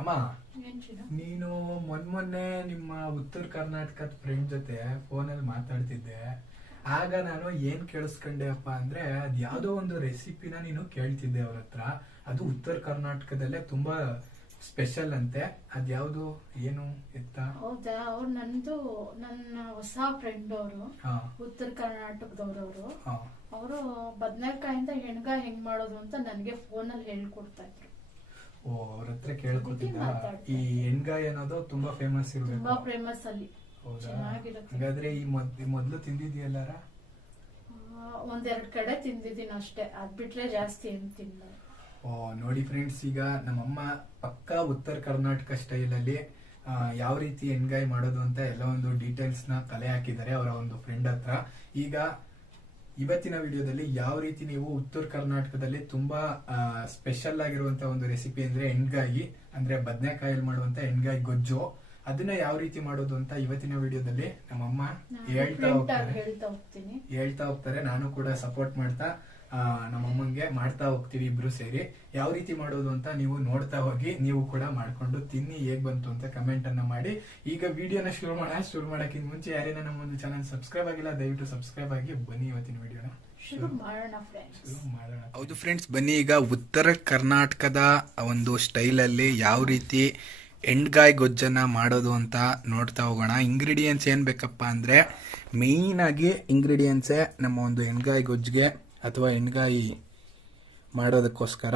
ಅಮ್ಮ, ನೀನು ಮೊನ್ನೆ ನಿಮ್ಮ ಉತ್ತರ ಕರ್ನಾಟಕದ ಫ್ರೆಂಡ್ ಜೊತೆ ಫೋನಲ್ಲಿ ಮಾತಾಡ್ತಿದ್ದೆ. ಆಗ ನಾನು ಏನ್ ಕೇಳಿಸ್ಕೊಂಡೆ ಅಪ್ಪ ಅಂದ್ರೆ, ಅದ್ ಯಾವ್ದೋ ಒಂದು ರೆಸಿಪಿನ ನೀನು ಕೇಳ್ತಿದ್ದೆ ಅವ್ರ ಹತ್ರ. ಅದು ಉತ್ತರ ಕರ್ನಾಟಕದಲ್ಲೇ ತುಂಬಾ ಸ್ಪೆಷಲ್ ಅಂತೆ. ಅದ್ಯಾವ್ದು, ಏನು ಎತ್ತ? ಹೌದಾ, ಅವ್ರು ನನ್ನ ಹೊಸ ಫ್ರೆಂಡ್ ಅವರು, ಉತ್ತರ ಕರ್ನಾಟಕದವ್ರವ್ರು. ಅವರು ಬದನೆಕಾಯಿಂದ ಹೆಣ್ಗಾಯಿ ಹೆಂಗ್ ಮಾಡೋದು ಅಂತ ನನಗೆ ಫೋನಲ್ಲಿ ಹೇಳ್ಕೊಡ್ತಾ ಇದ್ರು. ಓ, ಅವ್ರ ಹತ್ರ ಕೇಳ್ಕೊತಿದ್ದ. ಈ ಎಣ್ಗಾಯಿ ಅನ್ನೋದು ತುಂಬಾ ಫೇಮಸ್ ಇರ್ಬೇಕು. ತುಂಬಾ ಫೇಮಸ್ ಅಲ್ಲಿ. ಹೌದಾ? ಹಾಗಾದ್ರೆ ಈ ಮೊದ್ಲು ತಿಂದಿದ್ಯಲ್ಲಾರ? ಒಂದೆರಡು ಕಡೆ ತಿಂದಿದ್ದೀನಿ ಅಷ್ಟೇ, ಅದ್ ಬಿಟ್ರೆ ಜಾಸ್ತಿ ಏನ್ ತಿನ್ನ. ಓ, ನೋಡಿ ಫ್ರೆಂಡ್ಸ್, ಈಗ ನಮ್ಮಮ್ಮ ಪಕ್ಕಾ ಉತ್ತರ ಕರ್ನಾಟಕ ಸ್ಟೈಲ್ ಅಲ್ಲಿ ಯಾವ ರೀತಿ ಎಣ್ಗಾಯಿ ಮಾಡೋದು ಅಂತ ಎಲ್ಲ ಒಂದು ಡೀಟೇಲ್ಸ್ ನ ಕಲೆ ಹಾಕಿದ್ದಾರೆ ಅವರ ಒಂದು ಫ್ರೆಂಡ್ ಹತ್ರ. ಈಗ ಇವತ್ತಿನ ವಿಡಿಯೋದಲ್ಲಿ ಯಾವ ರೀತಿ ನೀವು ಉತ್ತರ ಕರ್ನಾಟಕದಲ್ಲಿ ತುಂಬಾ ಸ್ಪೆಷಲ್ ಆಗಿರುವಂತ ಒಂದು ರೆಸಿಪಿ ಅಂದ್ರೆ ಎಣ್ಗಾಯಿ, ಅಂದ್ರೆ ಬದನೆಕಾಯಲ್ಲಿ ಮಾಡುವಂತ ಎಣ್ಗಾಯಿ ಗೊಜ್ಜು, ಅದನ್ನ ಯಾವ ರೀತಿ ಮಾಡೋದು ಅಂತ ಇವತ್ತಿನ ವಿಡಿಯೋದಲ್ಲಿ ನಮ್ಮಮ್ಮ ಹೇಳ್ತಾ ಹೋಗ್ತಾರೆ. ನಾನು ಕೂಡ ಸಪೋರ್ಟ್ ಮಾಡ್ತಾ ನಮ್ಮಮ್ಮಂಗೆ ಮಾಡ್ತಾ ಹೋಗ್ತೀವಿ ಇಬ್ರು ಸೇರಿ. ಯಾವ ರೀತಿ ಮಾಡೋದು ಅಂತ ನೀವು ನೋಡ್ತಾ ಹೋಗಿ, ನೀವು ಕೂಡ ಮಾಡ್ಕೊಂಡು ತಿನ್ನಿ. ಹೇಗ್ ಬಂತು ಅಂತ ಕಮೆಂಟ್ ಅನ್ನ ಮಾಡಿ. ಈಗ ವಿಡಿಯೋನ ಶುರು ಮಾಡಕ್ಕಿಂತ ಮುಂಚೆ ಯಾರೇನ ನಮ್ಮ ಒಂದು ಚಾನಲ್ ಸಬ್ಸ್ಕ್ರೈಬ್ ಆಗಿಲ್ಲ, ದಯವಿಟ್ಟು ಸಬ್ಸ್ಕ್ರೈಬ್ ಆಗಿ. ಬನ್ನಿ ಇವತ್ತಿನ ವಿಡಿಯೋನ ಶುರು ಮಾಡೋಣ. ಹೌದು ಫ್ರೆಂಡ್ಸ್, ಬನ್ನಿ ಈಗ ಉತ್ತರ ಕರ್ನಾಟಕದ ಒಂದು ಸ್ಟೈಲ್ ಅಲ್ಲಿ ಯಾವ ರೀತಿ ಎಣ್ಗಾಯಿ ಗೊಜ್ಜನ್ನ ಮಾಡೋದು ಅಂತ ನೋಡ್ತಾ ಹೋಗೋಣ. ಇಂಗ್ರೀಡಿಯೆಂಟ್ಸ್ ಏನ್ ಬೇಕಪ್ಪ ಅಂದ್ರೆ, ಮೇಯ್ನ್ ಆಗಿ ಇಂಗ್ರೀಡಿಯೆಂಟ್ಸೇ ನಮ್ಮ ಒಂದು ಎಣ್ಗಾಯಿ ಗೊಜ್ಜಿಗೆ ಅಥವಾ ಎಣ್ಗಾಯಿ ಮಾಡೋದಕ್ಕೋಸ್ಕರ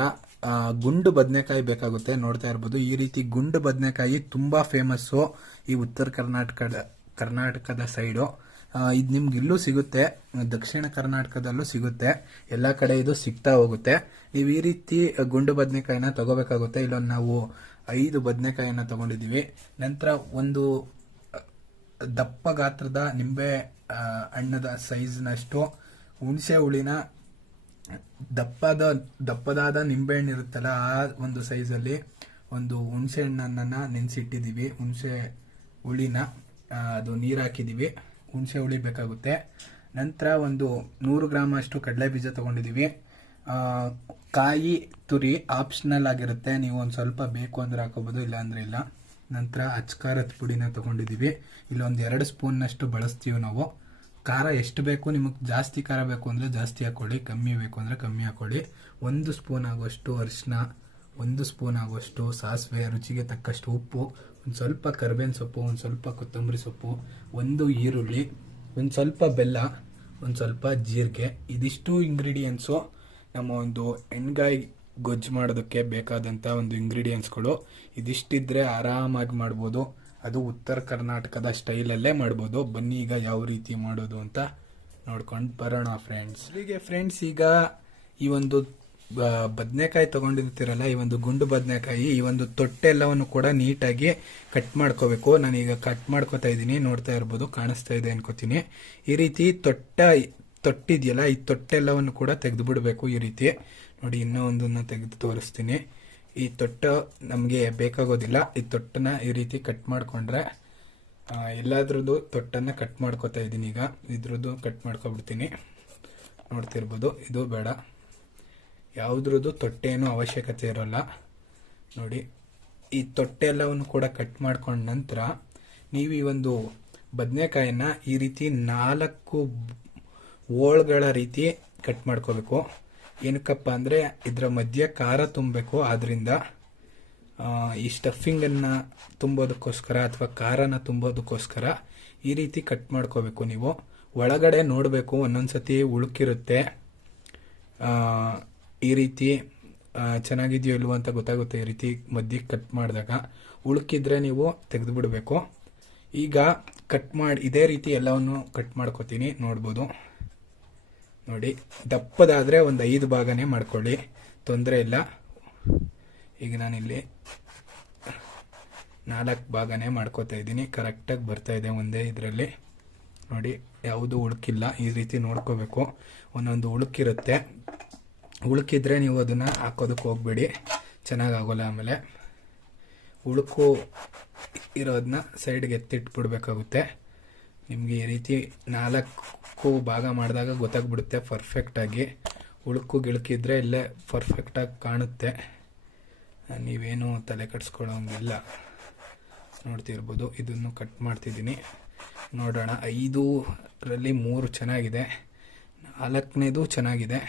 ಗುಂಡು ಬದನೆಕಾಯಿ ಬೇಕಾಗುತ್ತೆ. ನೋಡ್ತಾ ಇರ್ಬೋದು, ಈ ರೀತಿ ಗುಂಡು ಬದನೆಕಾಯಿ ತುಂಬಾ ಫೇಮಸ್ಸು ಈ ಉತ್ತರ ಕರ್ನಾಟಕದ ಸೈಡು. ಇದು ನಿಮ್ಗೆ ಇಲ್ಲೂ ಸಿಗುತ್ತೆ, ದಕ್ಷಿಣ ಕರ್ನಾಟಕದಲ್ಲೂ ಸಿಗುತ್ತೆ, ಎಲ್ಲ ಕಡೆ ಇದು ಸಿಗ್ತಾ ಹೋಗುತ್ತೆ. ನೀವು ಈ ರೀತಿ ಗುಂಡು ಬದನೆಕಾಯಿನ ತಗೋಬೇಕಾಗುತ್ತೆ. ಇಲ್ಲೊಂದು ನಾವು 5 ಬದನೆಕಾಯಿನ ತಗೊಂಡಿದೀವಿ. ನಂತರ ಒಂದು ದಪ್ಪ ಗಾತ್ರದ ನಿಂಬೆ ಹಣ್ಣದ ಸೈಜ್ನಷ್ಟು ಹುಣಸೆ ಹುಳಿನ, ದಪ್ಪದಾದ ನಿಂಬೆ ಹಣ್ಣು ಇರುತ್ತಲ್ಲ ಆ ಒಂದು ಸೈಜಲ್ಲಿ ಒಂದು ಹುಣಸೆ ಹಣ್ಣನ್ನ ನೆನೆಸಿಟ್ಟಿದೀವಿ. ಹುಣಸೆ ಹುಳಿನ ಅದು ನೀರು ಹಾಕಿದೀವಿ. ಹುಣಸೆ ಹುಳಿ ಬೇಕಾಗುತ್ತೆ. ನಂತರ ಒಂದು 100 ಗ್ರಾಮ್ ಅಷ್ಟು ಕಡಲೆ ಬೀಜ ತಗೊಂಡಿದೀವಿ. ಕಾಯಿ ತುರಿ ಆಪ್ಷನಲ್ ಆಗಿರುತ್ತೆ, ನೀವು ಒಂದು ಸ್ವಲ್ಪ ಬೇಕು ಅಂದ್ರೆ ಹಾಕೋಬಹುದು, ಇಲ್ಲ ಅಂದ್ರೆ ಇಲ್ಲ. ನಂತರ ಅಚ್ಕಾರದ ಪುಡಿನ ತಗೊಂಡಿದೀವಿ. ಇಲ್ಲೊಂದು 2 ಸ್ಪೂನ್ನಷ್ಟು ಬಳಸ್ತೀವಿ ನಾವು. ಖಾರ ಎಷ್ಟು ಬೇಕು, ನಿಮಗೆ ಜಾಸ್ತಿ ಖಾರ ಬೇಕು ಅಂದ್ರೆ ಜಾಸ್ತಿ ಹಾಕೊಳ್ಳಿ, ಕಮ್ಮಿ ಬೇಕು ಅಂದ್ರೆ ಕಮ್ಮಿ ಹಾಕೊಳ್ಳಿ. 1 ಸ್ಪೂನ್ ಆಗುವಷ್ಟು ಅರಿಶಿನ, 1 ಸ್ಪೂನ್ ಆಗುವಷ್ಟು ಸಾಸಿವೆ, ರುಚಿಗೆ ತಕ್ಕಷ್ಟು ಉಪ್ಪು, ಒಂದು ಸ್ವಲ್ಪ ಕರಿಬೇವಿನ ಸೊಪ್ಪು, ಒಂದು ಸ್ವಲ್ಪ ಕೊತ್ತಂಬರಿ ಸೊಪ್ಪು, 1 ಈರುಳ್ಳಿ, ಒಂದು ಸ್ವಲ್ಪ ಬೆಲ್ಲ, ಒಂದು ಸ್ವಲ್ಪ ಜೀರಿಗೆ. ಇದಿಷ್ಟು ಇಂಗ್ರೀಡಿಯೆಂಟ್ಸು ನಮ್ಮ ಒಂದು ಎಣ್ಗಾಯಿ ಗೊಜ್ಜು ಮಾಡೋದಕ್ಕೆ ಬೇಕಾದಂಥ ಒಂದು ಇಂಗ್ರೀಡಿಯೆಂಟ್ಸ್ಗಳು. ಇದಿಷ್ಟಿದ್ರೆ ಆರಾಮಾಗಿ ಮಾಡ್ಬೋದು. ಅದು ಉತ್ತರ ಕರ್ನಾಟಕದ ಸ್ಟೈಲಲ್ಲೇ ಮಾಡ್ಬೋದು. ಬನ್ನಿ ಈಗ ಯಾವ ರೀತಿ ಮಾಡೋದು ಅಂತ ನೋಡ್ಕೊಂಡು ಬರೋಣ ಫ್ರೆಂಡ್ಸ್. ಹೀಗೆ ಫ್ರೆಂಡ್ಸ್, ಈಗ ಈ ಒಂದು ಬದನೆಕಾಯಿ ತಗೊಂಡಿರ್ತೀರಲ್ಲ, ಈ ಒಂದು ಗುಂಡು ಬದನೆಕಾಯಿ, ಈ ಒಂದು ತೊಟ್ಟೆಲ್ಲವನ್ನು ಕೂಡ ನೀಟಾಗಿ ಕಟ್ ಮಾಡ್ಕೋಬೇಕು. ನಾನೀಗ ಕಟ್ ಮಾಡ್ಕೋತಾ ಇದ್ದೀನಿ, ನೋಡ್ತಾ ಇರ್ಬೋದು, ಕಾಣಿಸ್ತಾ ಇದೆ ಅನ್ಕೋತೀನಿ. ಈ ರೀತಿ ತೊಟ್ಟಿದೆಯಲ್ಲ, ಈ ತೊಟ್ಟೆಲ್ಲವನ್ನು ಕೂಡ ತೆಗೆದು ಬಿಡಬೇಕು. ಈ ರೀತಿ ನೋಡಿ, ಇನ್ನೂ ಒಂದನ್ನು ತೆಗೆದು ತೋರಿಸ್ತೀನಿ. ಈ ತೊಟ್ಟು ನಮಗೆ ಬೇಕಾಗೋದಿಲ್ಲ. ಈ ತೊಟ್ಟನ್ನ ಈ ರೀತಿ ಕಟ್ ಮಾಡ್ಕೊಂಡ್ರೆ, ಎಲ್ಲಾದ್ರದ್ದು ತೊಟ್ಟನ್ನ ಕಟ್ ಮಾಡ್ಕೋತಾ ಇದ್ದೀನಿ. ಈಗ ಇದ್ರದ್ದು ಕಟ್ ಮಾಡ್ಕೊಬಿಡ್ತೀನಿ. ನೋಡ್ತಿರ್ಬೋದು, ಇದು ಬೇಡ, ಯಾವುದ್ರದ್ದು ತೊಟ್ಟೆನೂ ಅವಶ್ಯಕತೆ ಇರೋಲ್ಲ. ನೋಡಿ, ಈ ತೊಟ್ಟೆ ಎಲ್ಲವನ್ನು ಕೂಡ ಕಟ್ ಮಾಡ್ಕೊಂಡ ನಂತರ ನೀವು ಈ ಒಂದು ಬದನೆಕಾಯನ್ನ ಈ ರೀತಿ 4 ಹೋಳ್ಗಳ ರೀತಿ ಕಟ್ ಮಾಡ್ಕೋಬೇಕು. ಏನಕ್ಕಪ್ಪ ಅಂದರೆ ಇದರ ಮಧ್ಯೆ ಖಾರ ತುಂಬಬೇಕು. ಆದ್ದರಿಂದ ಈ ಸ್ಟಫಿಂಗನ್ನು ತುಂಬೋದಕ್ಕೋಸ್ಕರ ಅಥವಾ ಖಾರನ ತುಂಬೋದಕ್ಕೋಸ್ಕರ ಈ ರೀತಿ ಕಟ್ ಮಾಡ್ಕೋಬೇಕು. ನೀವು ಒಳಗಡೆ ನೋಡಬೇಕು, ಒಂದೊಂದ್ಸತಿ ಉಳುಕಿರುತ್ತೆ. ಈ ರೀತಿ ಚೆನ್ನಾಗಿದೆಯೋ ಇಲ್ವೋ ಅಂತ ಗೊತ್ತಾಗುತ್ತೆ. ಈ ರೀತಿ ಮಧ್ಯೆ ಕಟ್ ಮಾಡಿದಾಗ ಉಳುಕಿದ್ರೆ ನೀವು ತೆಗೆದು ಬಿಡಬೇಕು. ಈಗ ಕಟ್ ಮಾಡಿ ಇದೇ ರೀತಿ ಎಲ್ಲವನ್ನು ಕಟ್ ಮಾಡ್ಕೋತೀನಿ. ನೋಡ್ಬೋದು, ನೋಡಿ, ದಪ್ಪದಾದರೆ ಒಂದು 5 ಭಾಗನೇ ಮಾಡ್ಕೊಳ್ಳಿ, ತೊಂದರೆ ಇಲ್ಲ. ಈಗ ನಾನಿಲ್ಲಿ 4 ಭಾಗನೇ ಮಾಡ್ಕೋತಾ ಇದ್ದೀನಿ. ಕರೆಕ್ಟಾಗಿ ಬರ್ತಾ ಇದೆ ಒಂದೇ ಇದರಲ್ಲಿ. ನೋಡಿ, ಯಾವುದು ಉಳುಕಿಲ್ಲ. ಈ ರೀತಿ ನೋಡ್ಕೋಬೇಕು. ಒಂದೊಂದು ಉಳುಕಿರುತ್ತೆ, ಉಳುಕಿದ್ರೆ ನೀವು ಅದನ್ನು ಹಾಕೋದಕ್ಕೆ ಹೋಗ್ಬೇಡಿ, ಚೆನ್ನಾಗಾಗೋಲ್ಲ. ಆಮೇಲೆ ಉಳುಕು ಇರೋದನ್ನ ಸೈಡ್ಗೆ ಎತ್ತಿಟ್ಬಿಡ್ಬೇಕಾಗುತ್ತೆ. ನಿಮಗೆ ಈ ರೀತಿ 4 ಭಾಗ ಮಾಡಿದಾಗ ಗೊತ್ತಾಗ್ಬಿಡುತ್ತೆ ಪರ್ಫೆಕ್ಟಾಗಿ. ಉಳುಕು ಗಿಳುಕಿದ್ರೆ ಇಲ್ಲೇ ಪರ್ಫೆಕ್ಟಾಗಿ ಕಾಣುತ್ತೆ. ನೀವೇನು ತಲೆ ಕೆಡಿಸ್ಕೊಳ್ಳೋಂಗಿಲ್ಲ. ನೋಡ್ತಿರ್ಬೋದು, ಇದನ್ನು ಕಟ್ ಮಾಡ್ತಿದ್ದೀನಿ. ನೋಡೋಣ, 5ರಲ್ಲಿ 3 ಚೆನ್ನಾಗಿದೆ, 4ನೇದು ಚೆನ್ನಾಗಿದೆ,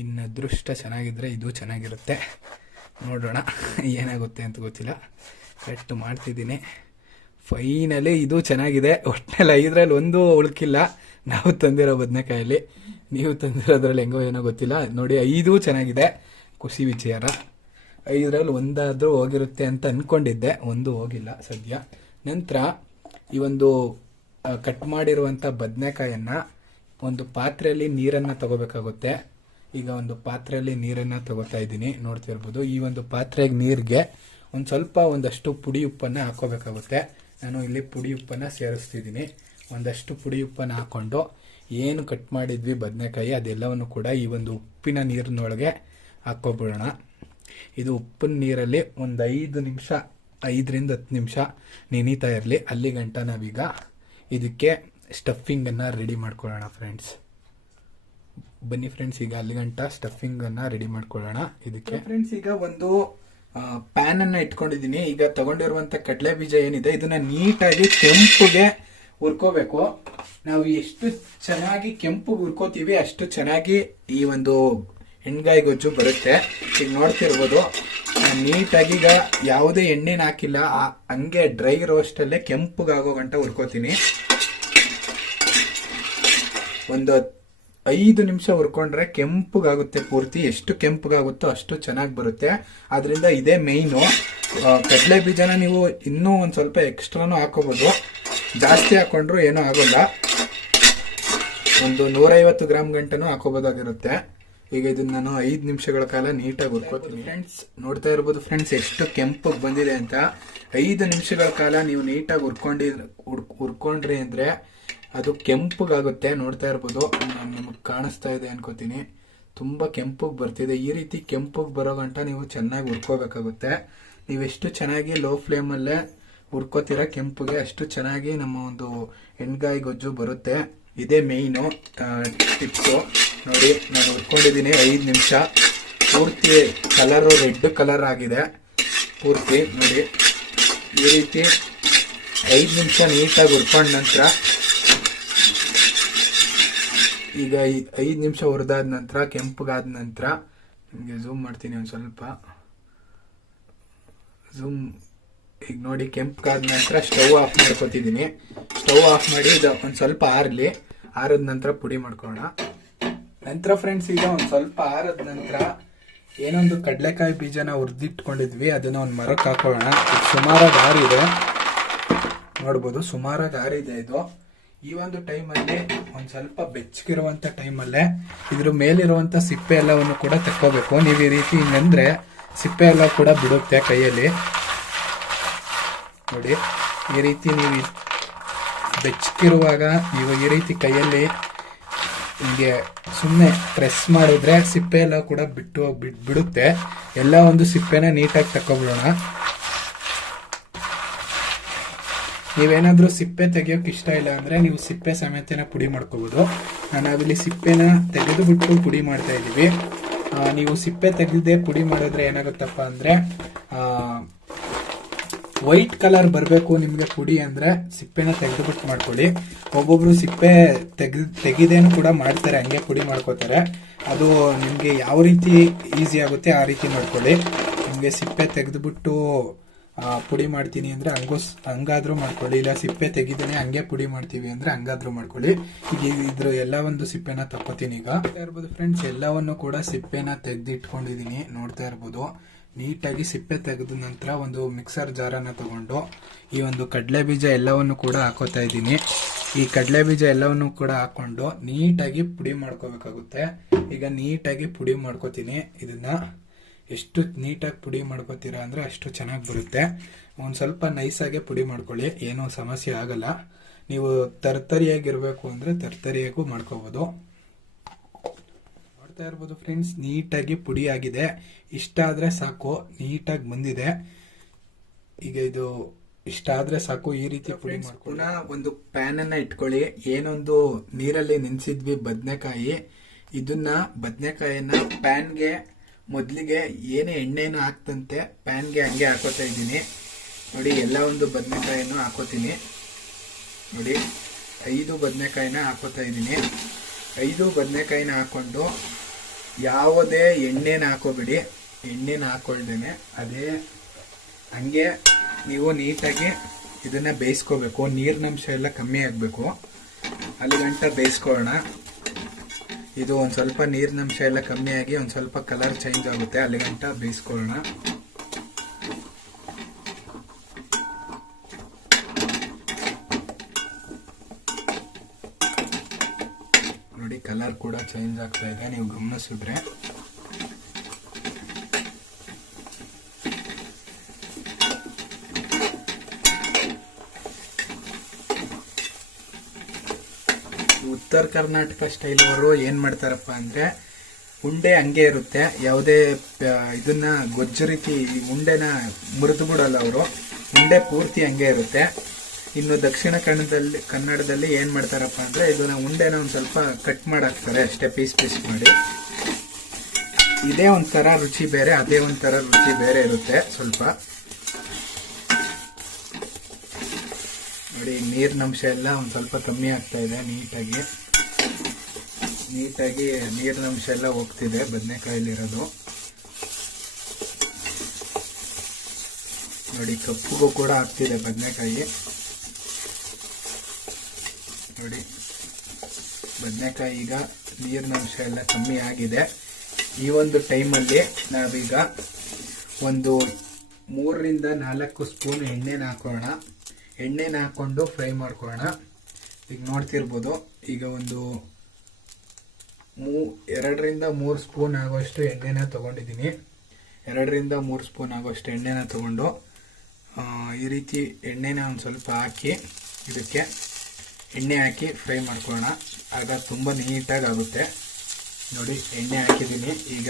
ಇನ್ನು ಅದೃಷ್ಟ ಚೆನ್ನಾಗಿದ್ರೆ ಇದು ಚೆನ್ನಾಗಿರುತ್ತೆ. ನೋಡೋಣ ಏನಾಗುತ್ತೆ ಅಂತ ಗೊತ್ತಿಲ್ಲ. ಕಟ್ ಮಾಡ್ತಿದ್ದೀನಿ. ಫೈನಲಿ ಇದು ಚೆನ್ನಾಗಿದೆ. ಒಟ್ಟಿನಲ್ಲಿ 5ರಲ್ಲಿ 1 ಉಳ್ಕಿಲ್ಲ ನಾವು ತಂದಿರೋ ಬದನೆಕಾಯಲ್ಲಿ. ನೀವು ತಂದಿರೋದ್ರಲ್ಲಿ ಹೆಂಗೋ ಏನೋ ಗೊತ್ತಿಲ್ಲ. ನೋಡಿ, 5 ಚೆನ್ನಾಗಿದೆ, ಖುಷಿ ವಿಚಾರ. 5ರಲ್ಲಿ 1 ಹೋಗಿರುತ್ತೆ ಅಂತ ಅಂದ್ಕೊಂಡಿದ್ದೆ, 1 ಹೋಗಿಲ್ಲ ಸದ್ಯ. ನಂತರ ಈ ಒಂದು ಕಟ್ ಮಾಡಿರುವಂಥ ಬದನೆಕಾಯನ್ನು ಒಂದು ಪಾತ್ರೆಯಲ್ಲಿ ನೀರನ್ನು ತಗೋಬೇಕಾಗುತ್ತೆ. ಈಗ ಒಂದು ಪಾತ್ರೆಯಲ್ಲಿ ನೀರನ್ನು ತಗೋತಾ ಇದ್ದೀನಿ, ನೋಡ್ತಿರ್ಬೋದು. ಈ ಒಂದು ಪಾತ್ರೆಗೆ ನೀರಿಗೆ ಒಂದಷ್ಟು ಪುಡಿ ಉಪ್ಪನ್ನು ಹಾಕೋಬೇಕಾಗುತ್ತೆ. ನಾನು ಇಲ್ಲಿ ಪುಡಿ ಉಪ್ಪನ್ನು ಸೇರಿಸ್ತಿದ್ದೀನಿ. ಒಂದಷ್ಟು ಪುಡಿ ಉಪ್ಪನ್ನು ಹಾಕ್ಕೊಂಡು ಏನು ಕಟ್ ಮಾಡಿದ್ವಿ ಬದನೆಕಾಯಿ ಅದೆಲ್ಲವನ್ನು ಕೂಡ ಈ ಒಂದು ಉಪ್ಪಿನ ನೀರಿನೊಳಗೆ ಹಾಕ್ಕೊಬಿಡೋಣ. ಇದು ಉಪ್ಪಿನ ನೀರಲ್ಲಿ ಒಂದು 5 ನಿಮಿಷ, 5ರಿಂದ 10 ನಿಮಿಷ ನೆನೀತಾ ಇರಲಿ. ಅಲ್ಲಿ ಗಂಟ ನಾವೀಗ ಇದಕ್ಕೆ ಸ್ಟಫಿಂಗನ್ನು ರೆಡಿ ಮಾಡ್ಕೊಳ್ಳೋಣ ಫ್ರೆಂಡ್ಸ್. ಬನ್ನಿ ಫ್ರೆಂಡ್ಸ್, ಈಗ ಅಲ್ಲಿ ಗಂಟ ಸ್ಟಫಿಂಗನ್ನು ರೆಡಿ ಮಾಡ್ಕೊಳ್ಳೋಣ. ಇದಕ್ಕೆ ಫ್ರೆಂಡ್ಸ್ ಈಗ ಒಂದು ಪ್ಯಾನ್ ಅನ್ನು ಇಟ್ಕೊಂಡಿದ್ದೀನಿ. ಈಗ ತಗೊಂಡಿರುವಂಥ ಕಡಲೆ ಬೀಜ ಏನಿದೆ ಇದನ್ನ ನೀಟಾಗಿ ಕೆಂಪುಗೆ ಹುರ್ಕೋಬೇಕು. ನಾವು ಎಷ್ಟು ಚೆನ್ನಾಗಿ ಕೆಂಪು ಹುರ್ಕೋತೀವಿ ಅಷ್ಟು ಚೆನ್ನಾಗಿ ಈ ಒಂದು ಎಣ್ಗಾಯಿ ಗೊಜ್ಜು ಬರುತ್ತೆ. ಈಗ ನೋಡ್ತಿರ್ಬೋದು, ನೀಟಾಗಿ ಈಗ ಯಾವುದೇ ಎಣ್ಣೆನ ಹಾಕಿಲ್ಲ, ಹಂಗೆ ಡ್ರೈ ರೋಸ್ಟ್ ಅಲ್ಲೇ ಕೆಂಪುಗಾಗೋ ಗಂಟ ಹುರ್ಕೋತೀನಿ. ಒಂದು 5 ನಿಮಿಷ ಹುರ್ಕೊಂಡ್ರೆ ಕೆಂಪುಗಾಗುತ್ತೆ ಪೂರ್ತಿ. ಎಷ್ಟು ಕೆಂಪುಗಾಗುತ್ತೋ ಅಷ್ಟು ಚೆನ್ನಾಗಿ ಬರುತ್ತೆ. ಆದ್ರಿಂದ ಇದೇ ಮೇಯ್ನು. ಕಡಲೆ ಬೀಜನ ನೀವು ಇನ್ನೂ ಒಂದು ಸ್ವಲ್ಪ ಎಕ್ಸ್ಟ್ರಾನು ಹಾಕೋಬಹುದು, ಜಾಸ್ತಿ ಹಾಕೊಂಡ್ರು ಏನೂ ಆಗೋಲ್ಲ. ಒಂದು 150 ಗ್ರಾಮ್ ಗಂಟನೂ ಹಾಕೋಬೋದಾಗಿರುತ್ತೆ. ಈಗ ಇದನ್ನ ನಾನು 5 ನಿಮಿಷಗಳ ಕಾಲ ನೀಟಾಗಿ ಹುರ್ಕೋತೀನಿ ಫ್ರೆಂಡ್ಸ್. ನೋಡ್ತಾ ಇರ್ಬೋದು ಫ್ರೆಂಡ್ಸ್ ಎಷ್ಟು ಕೆಂಪಗೆ ಬಂದಿದೆ ಅಂತ. 5 ನಿಮಿಷಗಳ ಕಾಲ ನೀವು ನೀಟಾಗಿ ಹುರ್ಕೊಂಡ್ರಿ ಅಂದ್ರೆ ಅದು ಕೆಂಪಗಾಗುತ್ತೆ. ನೋಡ್ತಾ ಇರ್ಬೋದು, ನಿಮಗೆ ಕಾಣಿಸ್ತಾ ಇದೆ ಅನ್ಕೋತೀನಿ, ತುಂಬಾ ಕೆಂಪಗೆ ಬರ್ತಿದೆ. ಈ ರೀತಿ ಕೆಂಪಗೆ ಬರೋ ಗಂಟ ನೀವು ಚೆನ್ನಾಗಿ ಹುರ್ಕೋಬೇಕಾಗುತ್ತೆ. ನೀವೆಷ್ಟು ಚೆನ್ನಾಗಿ ಲೋ ಫ್ಲೇಮಲ್ಲೇ ಹುರ್ಕೋತೀರ ಕೆಂಪುಗೆ ಅಷ್ಟು ಚೆನ್ನಾಗಿ ನಮ್ಮ ಒಂದು ಎಣ್ಗಾಯಿ ಗೊಜ್ಜು ಬರುತ್ತೆ. ಇದೇ ಮೇಯ್ನು ಟಿಪ್ಸು. ನೋಡಿ, ನಾನು ಹುರ್ಕೊಂಡಿದ್ದೀನಿ 5 ನಿಮಿಷ. ಪೂರ್ತಿ ಕಲರು ರೆಡ್ ಕಲರ್ ಆಗಿದೆ ಪೂರ್ತಿ. ನೋಡಿ, ಈ ರೀತಿ 5 ನಿಮಿಷ ನೀಟಾಗಿ ಹುರ್ಕೊಂಡ ನಂತರ, ಈಗ 5 ನಿಮಿಷ ಹುರಿದಾದ ನಂತರ, ಕೆಂಪಗಾದ ನಂತರ, ನಿಮಗೆ ಝೂಮ್ ಮಾಡ್ತೀನಿ ಒಂದು ಸ್ವಲ್ಪ, ಝೂಮ್. ಈಗ ನೋಡಿ, ಕೆಂಪಗಾದ ನಂತರ ಸ್ಟವ್ ಆಫ್ ಮಾಡ್ಕೊತಿದ್ದೀನಿ. ಸ್ಟವ್ ಆಫ್ ಮಾಡಿ ಇದು ಒಂದು ಸ್ವಲ್ಪ ಆರಲಿ. ಆರಿದ ನಂತರ ಪುಡಿ ಮಾಡ್ಕೊಳ್ಳೋಣ. ನಂತರ ಫ್ರೆಂಡ್ಸ್ ಈಗ ಒಂದು ಸ್ವಲ್ಪ ಆರಿದ ನಂತರ ಏನೊಂದು ಕಡಲೆಕಾಯಿ ಬೀಜನ ಹುರಿದಿಟ್ಕೊಂಡಿದ್ವಿ ಅದನ್ನ ಒಂದು ಮರಕ್ಕೆ ಹಾಕೊಳ್ಳೋಣ. ಸುಮಾರಾಗಿ ಆರಿದೆ, ನೋಡ್ಬೋದು, ಸುಮಾರಾಗಿ ಆರಿದೆ ಇದು. ಈ ಒಂದು ಟೈಮಲ್ಲಿ ಒಂದು ಸ್ವಲ್ಪ ಬೆಚ್ಚಗಿರುವಂಥ ಟೈಮಲ್ಲೇ ಇದ್ರ ಮೇಲಿರುವಂಥ ಸಿಪ್ಪೆ ಎಲ್ಲವನ್ನು ಕೂಡ ತಕ್ಕೋಬೇಕು. ನೀವು ಈ ರೀತಿ ಹಿಂಗಂದ್ರೆ ಸಿಪ್ಪೆ ಎಲ್ಲ ಕೂಡ ಬಿಡುತ್ತೆ ಕೈಯಲ್ಲಿ. ನೋಡಿ, ಈ ರೀತಿ ನೀವು ಬೆಚ್ಚಗಿರುವಾಗ ನೀವು ಈ ರೀತಿ ಕೈಯಲ್ಲಿ ಹಿಂಗೆ ಸುಮ್ಮನೆ ಪ್ರೆಸ್ ಮಾಡಿದ್ರೆ ಸಿಪ್ಪೆ ಎಲ್ಲ ಕೂಡ ಬಿಡುತ್ತೆ. ಎಲ್ಲ ಒಂದು ಸಿಪ್ಪೆನ ನೀಟಾಗಿ ತಕ್ಕೊಬಿಡೋಣ. ನೀವೇನಾದ್ರೂ ಸಿಪ್ಪೆ ತೆಗಿಯೋಕೆ ಇಷ್ಟ ಇಲ್ಲ ಅಂದ್ರೆ ನೀವು ಸಿಪ್ಪೆ ಸಮೇತನ ಪುಡಿ ಮಾಡ್ಕೋಬಹುದು. ನಾವಿಲ್ಲಿ ಸಿಪ್ಪೆನ ತೆಗೆದು ಬಿಟ್ಟು ಪುಡಿ ಮಾಡ್ತಾ ಇದೀವಿ. ನೀವು ಸಿಪ್ಪೆ ತೆಗೆದೇ ಪುಡಿ ಮಾಡಿದ್ರೆ ಏನಾಗುತ್ತಪ್ಪ ಅಂದ್ರೆ ವೈಟ್ ಕಲರ್ ಬರಬೇಕು ನಿಮ್ಗೆ ಪುಡಿ ಅಂದ್ರೆ ಸಿಪ್ಪೆನ ತೆಗೆದುಬಿಟ್ಟು ಮಾಡ್ಕೊಳ್ಳಿ. ಒಬ್ಬೊಬ್ರು ಸಿಪ್ಪೆ ತೆಗಿದೇನು ಕೂಡ ಮಾಡ್ತಾರೆ, ಹಂಗೆ ಪುಡಿ ಮಾಡ್ಕೋತಾರೆ. ಅದು ನಿಮ್ಗೆ ಯಾವ ರೀತಿ ಈಸಿ ಆಗುತ್ತೆ ಆ ರೀತಿ ಮಾಡ್ಕೊಳ್ಳಿ. ನಿಮ್ಗೆ ಸಿಪ್ಪೆ ತೆಗೆದುಬಿಟ್ಟು ಪುಡಿ ಮಾಡ್ತೀನಿ ಅಂದ್ರೆ ಹಂಗಾದ್ರೂ ಮಾಡ್ಕೊಳ್ಳಿ, ಇಲ್ಲ ಸಿಪ್ಪೆ ತೆಗಿದೇನೆ ಹಂಗೆ ಪುಡಿ ಮಾಡ್ತೀವಿ ಅಂದ್ರೆ ಹಂಗಾದ್ರೂ ಮಾಡ್ಕೊಳ್ಳಿ. ಈಗ ಇದ್ರ ಎಲ್ಲ ಒಂದು ಸಿಪ್ಪೆನ ತಕ್ಕೋತೀನಿ. ಈಗ ಇರ್ಬೋದು ಫ್ರೆಂಡ್ಸ್, ಎಲ್ಲವನ್ನು ಕೂಡ ಸಿಪ್ಪೆನ ತೆಗೆದಿಟ್ಕೊಂಡಿದೀನಿ. ನೋಡ್ತಾ ಇರ್ಬೋದು, ನೀಟಾಗಿ ಸಿಪ್ಪೆ ತೆಗೆದ ನಂತರ ಒಂದು ಮಿಕ್ಸರ್ ಜಾರನ್ನ ತಗೊಂಡು ಈ ಒಂದು ಕಡಲೆ ಬೀಜ ಎಲ್ಲವನ್ನು ಕೂಡ ಹಾಕೋತಾ ಇದ್ದೀನಿ. ಈ ಕಡಲೆ ಬೀಜ ಎಲ್ಲವನ್ನು ಕೂಡ ಹಾಕೊಂಡು ನೀಟಾಗಿ ಪುಡಿ ಮಾಡ್ಕೋಬೇಕಾಗುತ್ತೆ. ಈಗ ನೀಟಾಗಿ ಪುಡಿ ಮಾಡ್ಕೋತೀನಿ. ಇದನ್ನ ಎಷ್ಟು ನೀಟಾಗಿ ಪುಡಿ ಮಾಡ್ಕೋತೀರಾ ಅಂದ್ರೆ ಅಷ್ಟು ಚೆನ್ನಾಗಿ ಬರುತ್ತೆ. ಒಂದು ಸ್ವಲ್ಪ ನೈಸಾಗೆ ಪುಡಿ ಮಾಡ್ಕೊಳ್ಳಿ, ಏನೂ ಸಮಸ್ಯೆ ಆಗಲ್ಲ. ನೀವು ತರ್ತರಿಯಾಗಿರ್ಬೇಕು ಅಂದ್ರೆ ತರ್ತರಿಯಾಗೂ ಮಾಡ್ಕೋಬಹುದು. ನೋಡ್ತಾ ಇರ್ಬೋದು ಫ್ರೆಂಡ್ಸ್, ನೀಟಾಗಿ ಪುಡಿ ಆಗಿದೆ. ಇಷ್ಟ ಆದ್ರೆ ಸಾಕು, ನೀಟಾಗಿ ಬಂದಿದೆ. ಈಗ ಇದು ಇಷ್ಟ ಆದ್ರೆ ಸಾಕು, ಈ ರೀತಿ ಪುಡಿ ಮಾಡ್ಕೊಳ್ಳಿ. ಪುನಃ ಒಂದು ಪ್ಯಾನ್ ಅನ್ನ ಇಟ್ಕೊಳ್ಳಿ. ಏನೊಂದು ನೀರಲ್ಲಿ ನೆನೆಸಿದ್ವಿ ಬದನೆಕಾಯಿ, ಇದನ್ನ ಬದನೆಕಾಯಿನ ಪ್ಯಾನ್ಗೆ ಮೊದಲಿಗೆ ಏನೇ ಎಣ್ಣೆನೂ ಹಾಕ್ತಂತೆ ಪ್ಯಾನ್ಗೆ ಹಂಗೆ ಹಾಕೋತಾ ಇದ್ದೀನಿ ನೋಡಿ. ಎಲ್ಲ ಒಂದು ಬದನೆಕಾಯನ್ನು ಹಾಕೋತೀನಿ ನೋಡಿ. 5 ಬದನೆಕಾಯಿನ ಹಾಕೋತಾ ಇದ್ದೀನಿ. 5 ಬದನೆಕಾಯಿನ ಹಾಕೊಂಡು ಯಾವುದೇ ಎಣ್ಣೆನ ಹಾಕೋಬಿಡಿ. ಎಣ್ಣೆನ ಹಾಕೊಳ್ದೇನೆ ಅದೇ ಹಂಗೆ ನೀವು ನೀಟಾಗಿ ಇದನ್ನ ಬೇಯಿಸ್ಕೋಬೇಕು. ನೀರಿನಂಶ ಎಲ್ಲ ಕಮ್ಮಿ ಆಗಬೇಕು. ಅಲ್ಲಿ ಗಂಟ ಬೇಯಿಸ್ಕೊಳ್ಳೋಣ. ಇದು ಒಂದು ಸ್ವಲ್ಪ ನೀರಿನಂಶ ಎಲ್ಲ ಕಮ್ಮಿ ಆಗಿ ಒಂದು ಸ್ವಲ್ಪ ಕಲರ್ ಚೇಂಜ್ ಆಗುತ್ತೆ. ಅಲ್ಲಿ ಗಂಟ ಬೇಯಿಸ್ಕೊಳ್ಳೋಣ. ನೋಡಿ ಕಲರ್ ಕೂಡ ಚೇಂಜ್ ಆಗ್ತಾ ಇದೆ, ನೀವು ಗಮನಿಸಿದ್ರೆ. ಉತ್ತರ ಕರ್ನಾಟಕ ಸ್ಟೈಲ್ ಅವರು ಏನ್ ಮಾಡ್ತಾರಪ್ಪ ಅಂದ್ರೆ ಉಂಡೆ ಹಂಗೆ ಇರುತ್ತೆ. ಯಾವುದೇ ಇದನ್ನ ಗೊಜ್ಜು ರೀತಿ ಉಂಡೆನ ಮುರಿದು ಬಿಡಲ್ಲ ಅವರು. ಉಂಡೆ ಪೂರ್ತಿ ಹಂಗೆ ಇರುತ್ತೆ. ಇನ್ನು ದಕ್ಷಿಣ ಕನ್ನಡದಲ್ಲಿ ಏನ್ ಮಾಡ್ತಾರಪ್ಪ ಅಂದ್ರೆ ಇದನ್ನ ಉಂಡೆನ ಒಂದ್ ಸ್ವಲ್ಪ ಕಟ್ ಮಾಡಾಕ್ತಾರೆ ಅಷ್ಟೇ, ಪೀಸ್ ಮಾಡಿ. ಇದೇ ಒಂಥರ ರುಚಿ ಬೇರೆ, ಅದೇ ಒಂಥರ ರುಚಿ ಬೇರೆ ಇರುತ್ತೆ ಸ್ವಲ್ಪ. ನೋಡಿ ನೀರಿನಂಶ ಎಲ್ಲ ಒಂದ್ ಸ್ವಲ್ಪ ಕಮ್ಮಿ ಆಗ್ತಾ ಇದೆ. ನೀಟಾಗಿ ನೀರಿನಂಶ ಎಲ್ಲ ಹೋಗ್ತಿದೆ ಬದನೆಕಾಯಿಲಿರೋದು. ನೋಡಿ ಕಪ್ಪುಗೂ ಕೂಡ ಆಗ್ತಿದೆ ಬದನೆಕಾಯಿ. ನೋಡಿ ಬದನೆಕಾಯಿ ಈಗ ನೀರಿನಂಶ ಎಲ್ಲ ಕಮ್ಮಿ ಆಗಿದೆ. ಈ ಒಂದು ಟೈಮಲ್ಲಿ ನಾವೀಗ ಒಂದು 3 ರಿಂದ 4 ಸ್ಪೂನ್ ಎಣ್ಣೆನ ಹಾಕೋಣ. ಎಣ್ಣೆನ ಹಾಕೊಂಡು ಫ್ರೈ ಮಾಡ್ಕೊಳ್ಳೋಣ. ಈಗ ನೋಡ್ತಿರ್ಬೋದು, ಈಗ ಒಂದು 2 ರಿಂದ 3 ಸ್ಪೂನ್ ಆಗೋಷ್ಟು ಎಣ್ಣೆನ ತಗೊಂಡಿದ್ದೀನಿ. 2 ರಿಂದ 3 ಸ್ಪೂನ್ ಆಗೋಷ್ಟು ಎಣ್ಣೆನ ತಗೊಂಡು ಈ ರೀತಿ ಎಣ್ಣೆನ ಒಂದು ಸ್ವಲ್ಪ ಹಾಕಿ ಇದಕ್ಕೆ ಎಣ್ಣೆ ಹಾಕಿ ಫ್ರೈ ಮಾಡ್ಕೊಳ್ಳೋಣ. ಆಗ ತುಂಬ ನೀಟಾಗಿ ಆಗುತ್ತೆ. ನೋಡಿ ಎಣ್ಣೆ ಹಾಕಿದ್ದೀನಿ. ಈಗ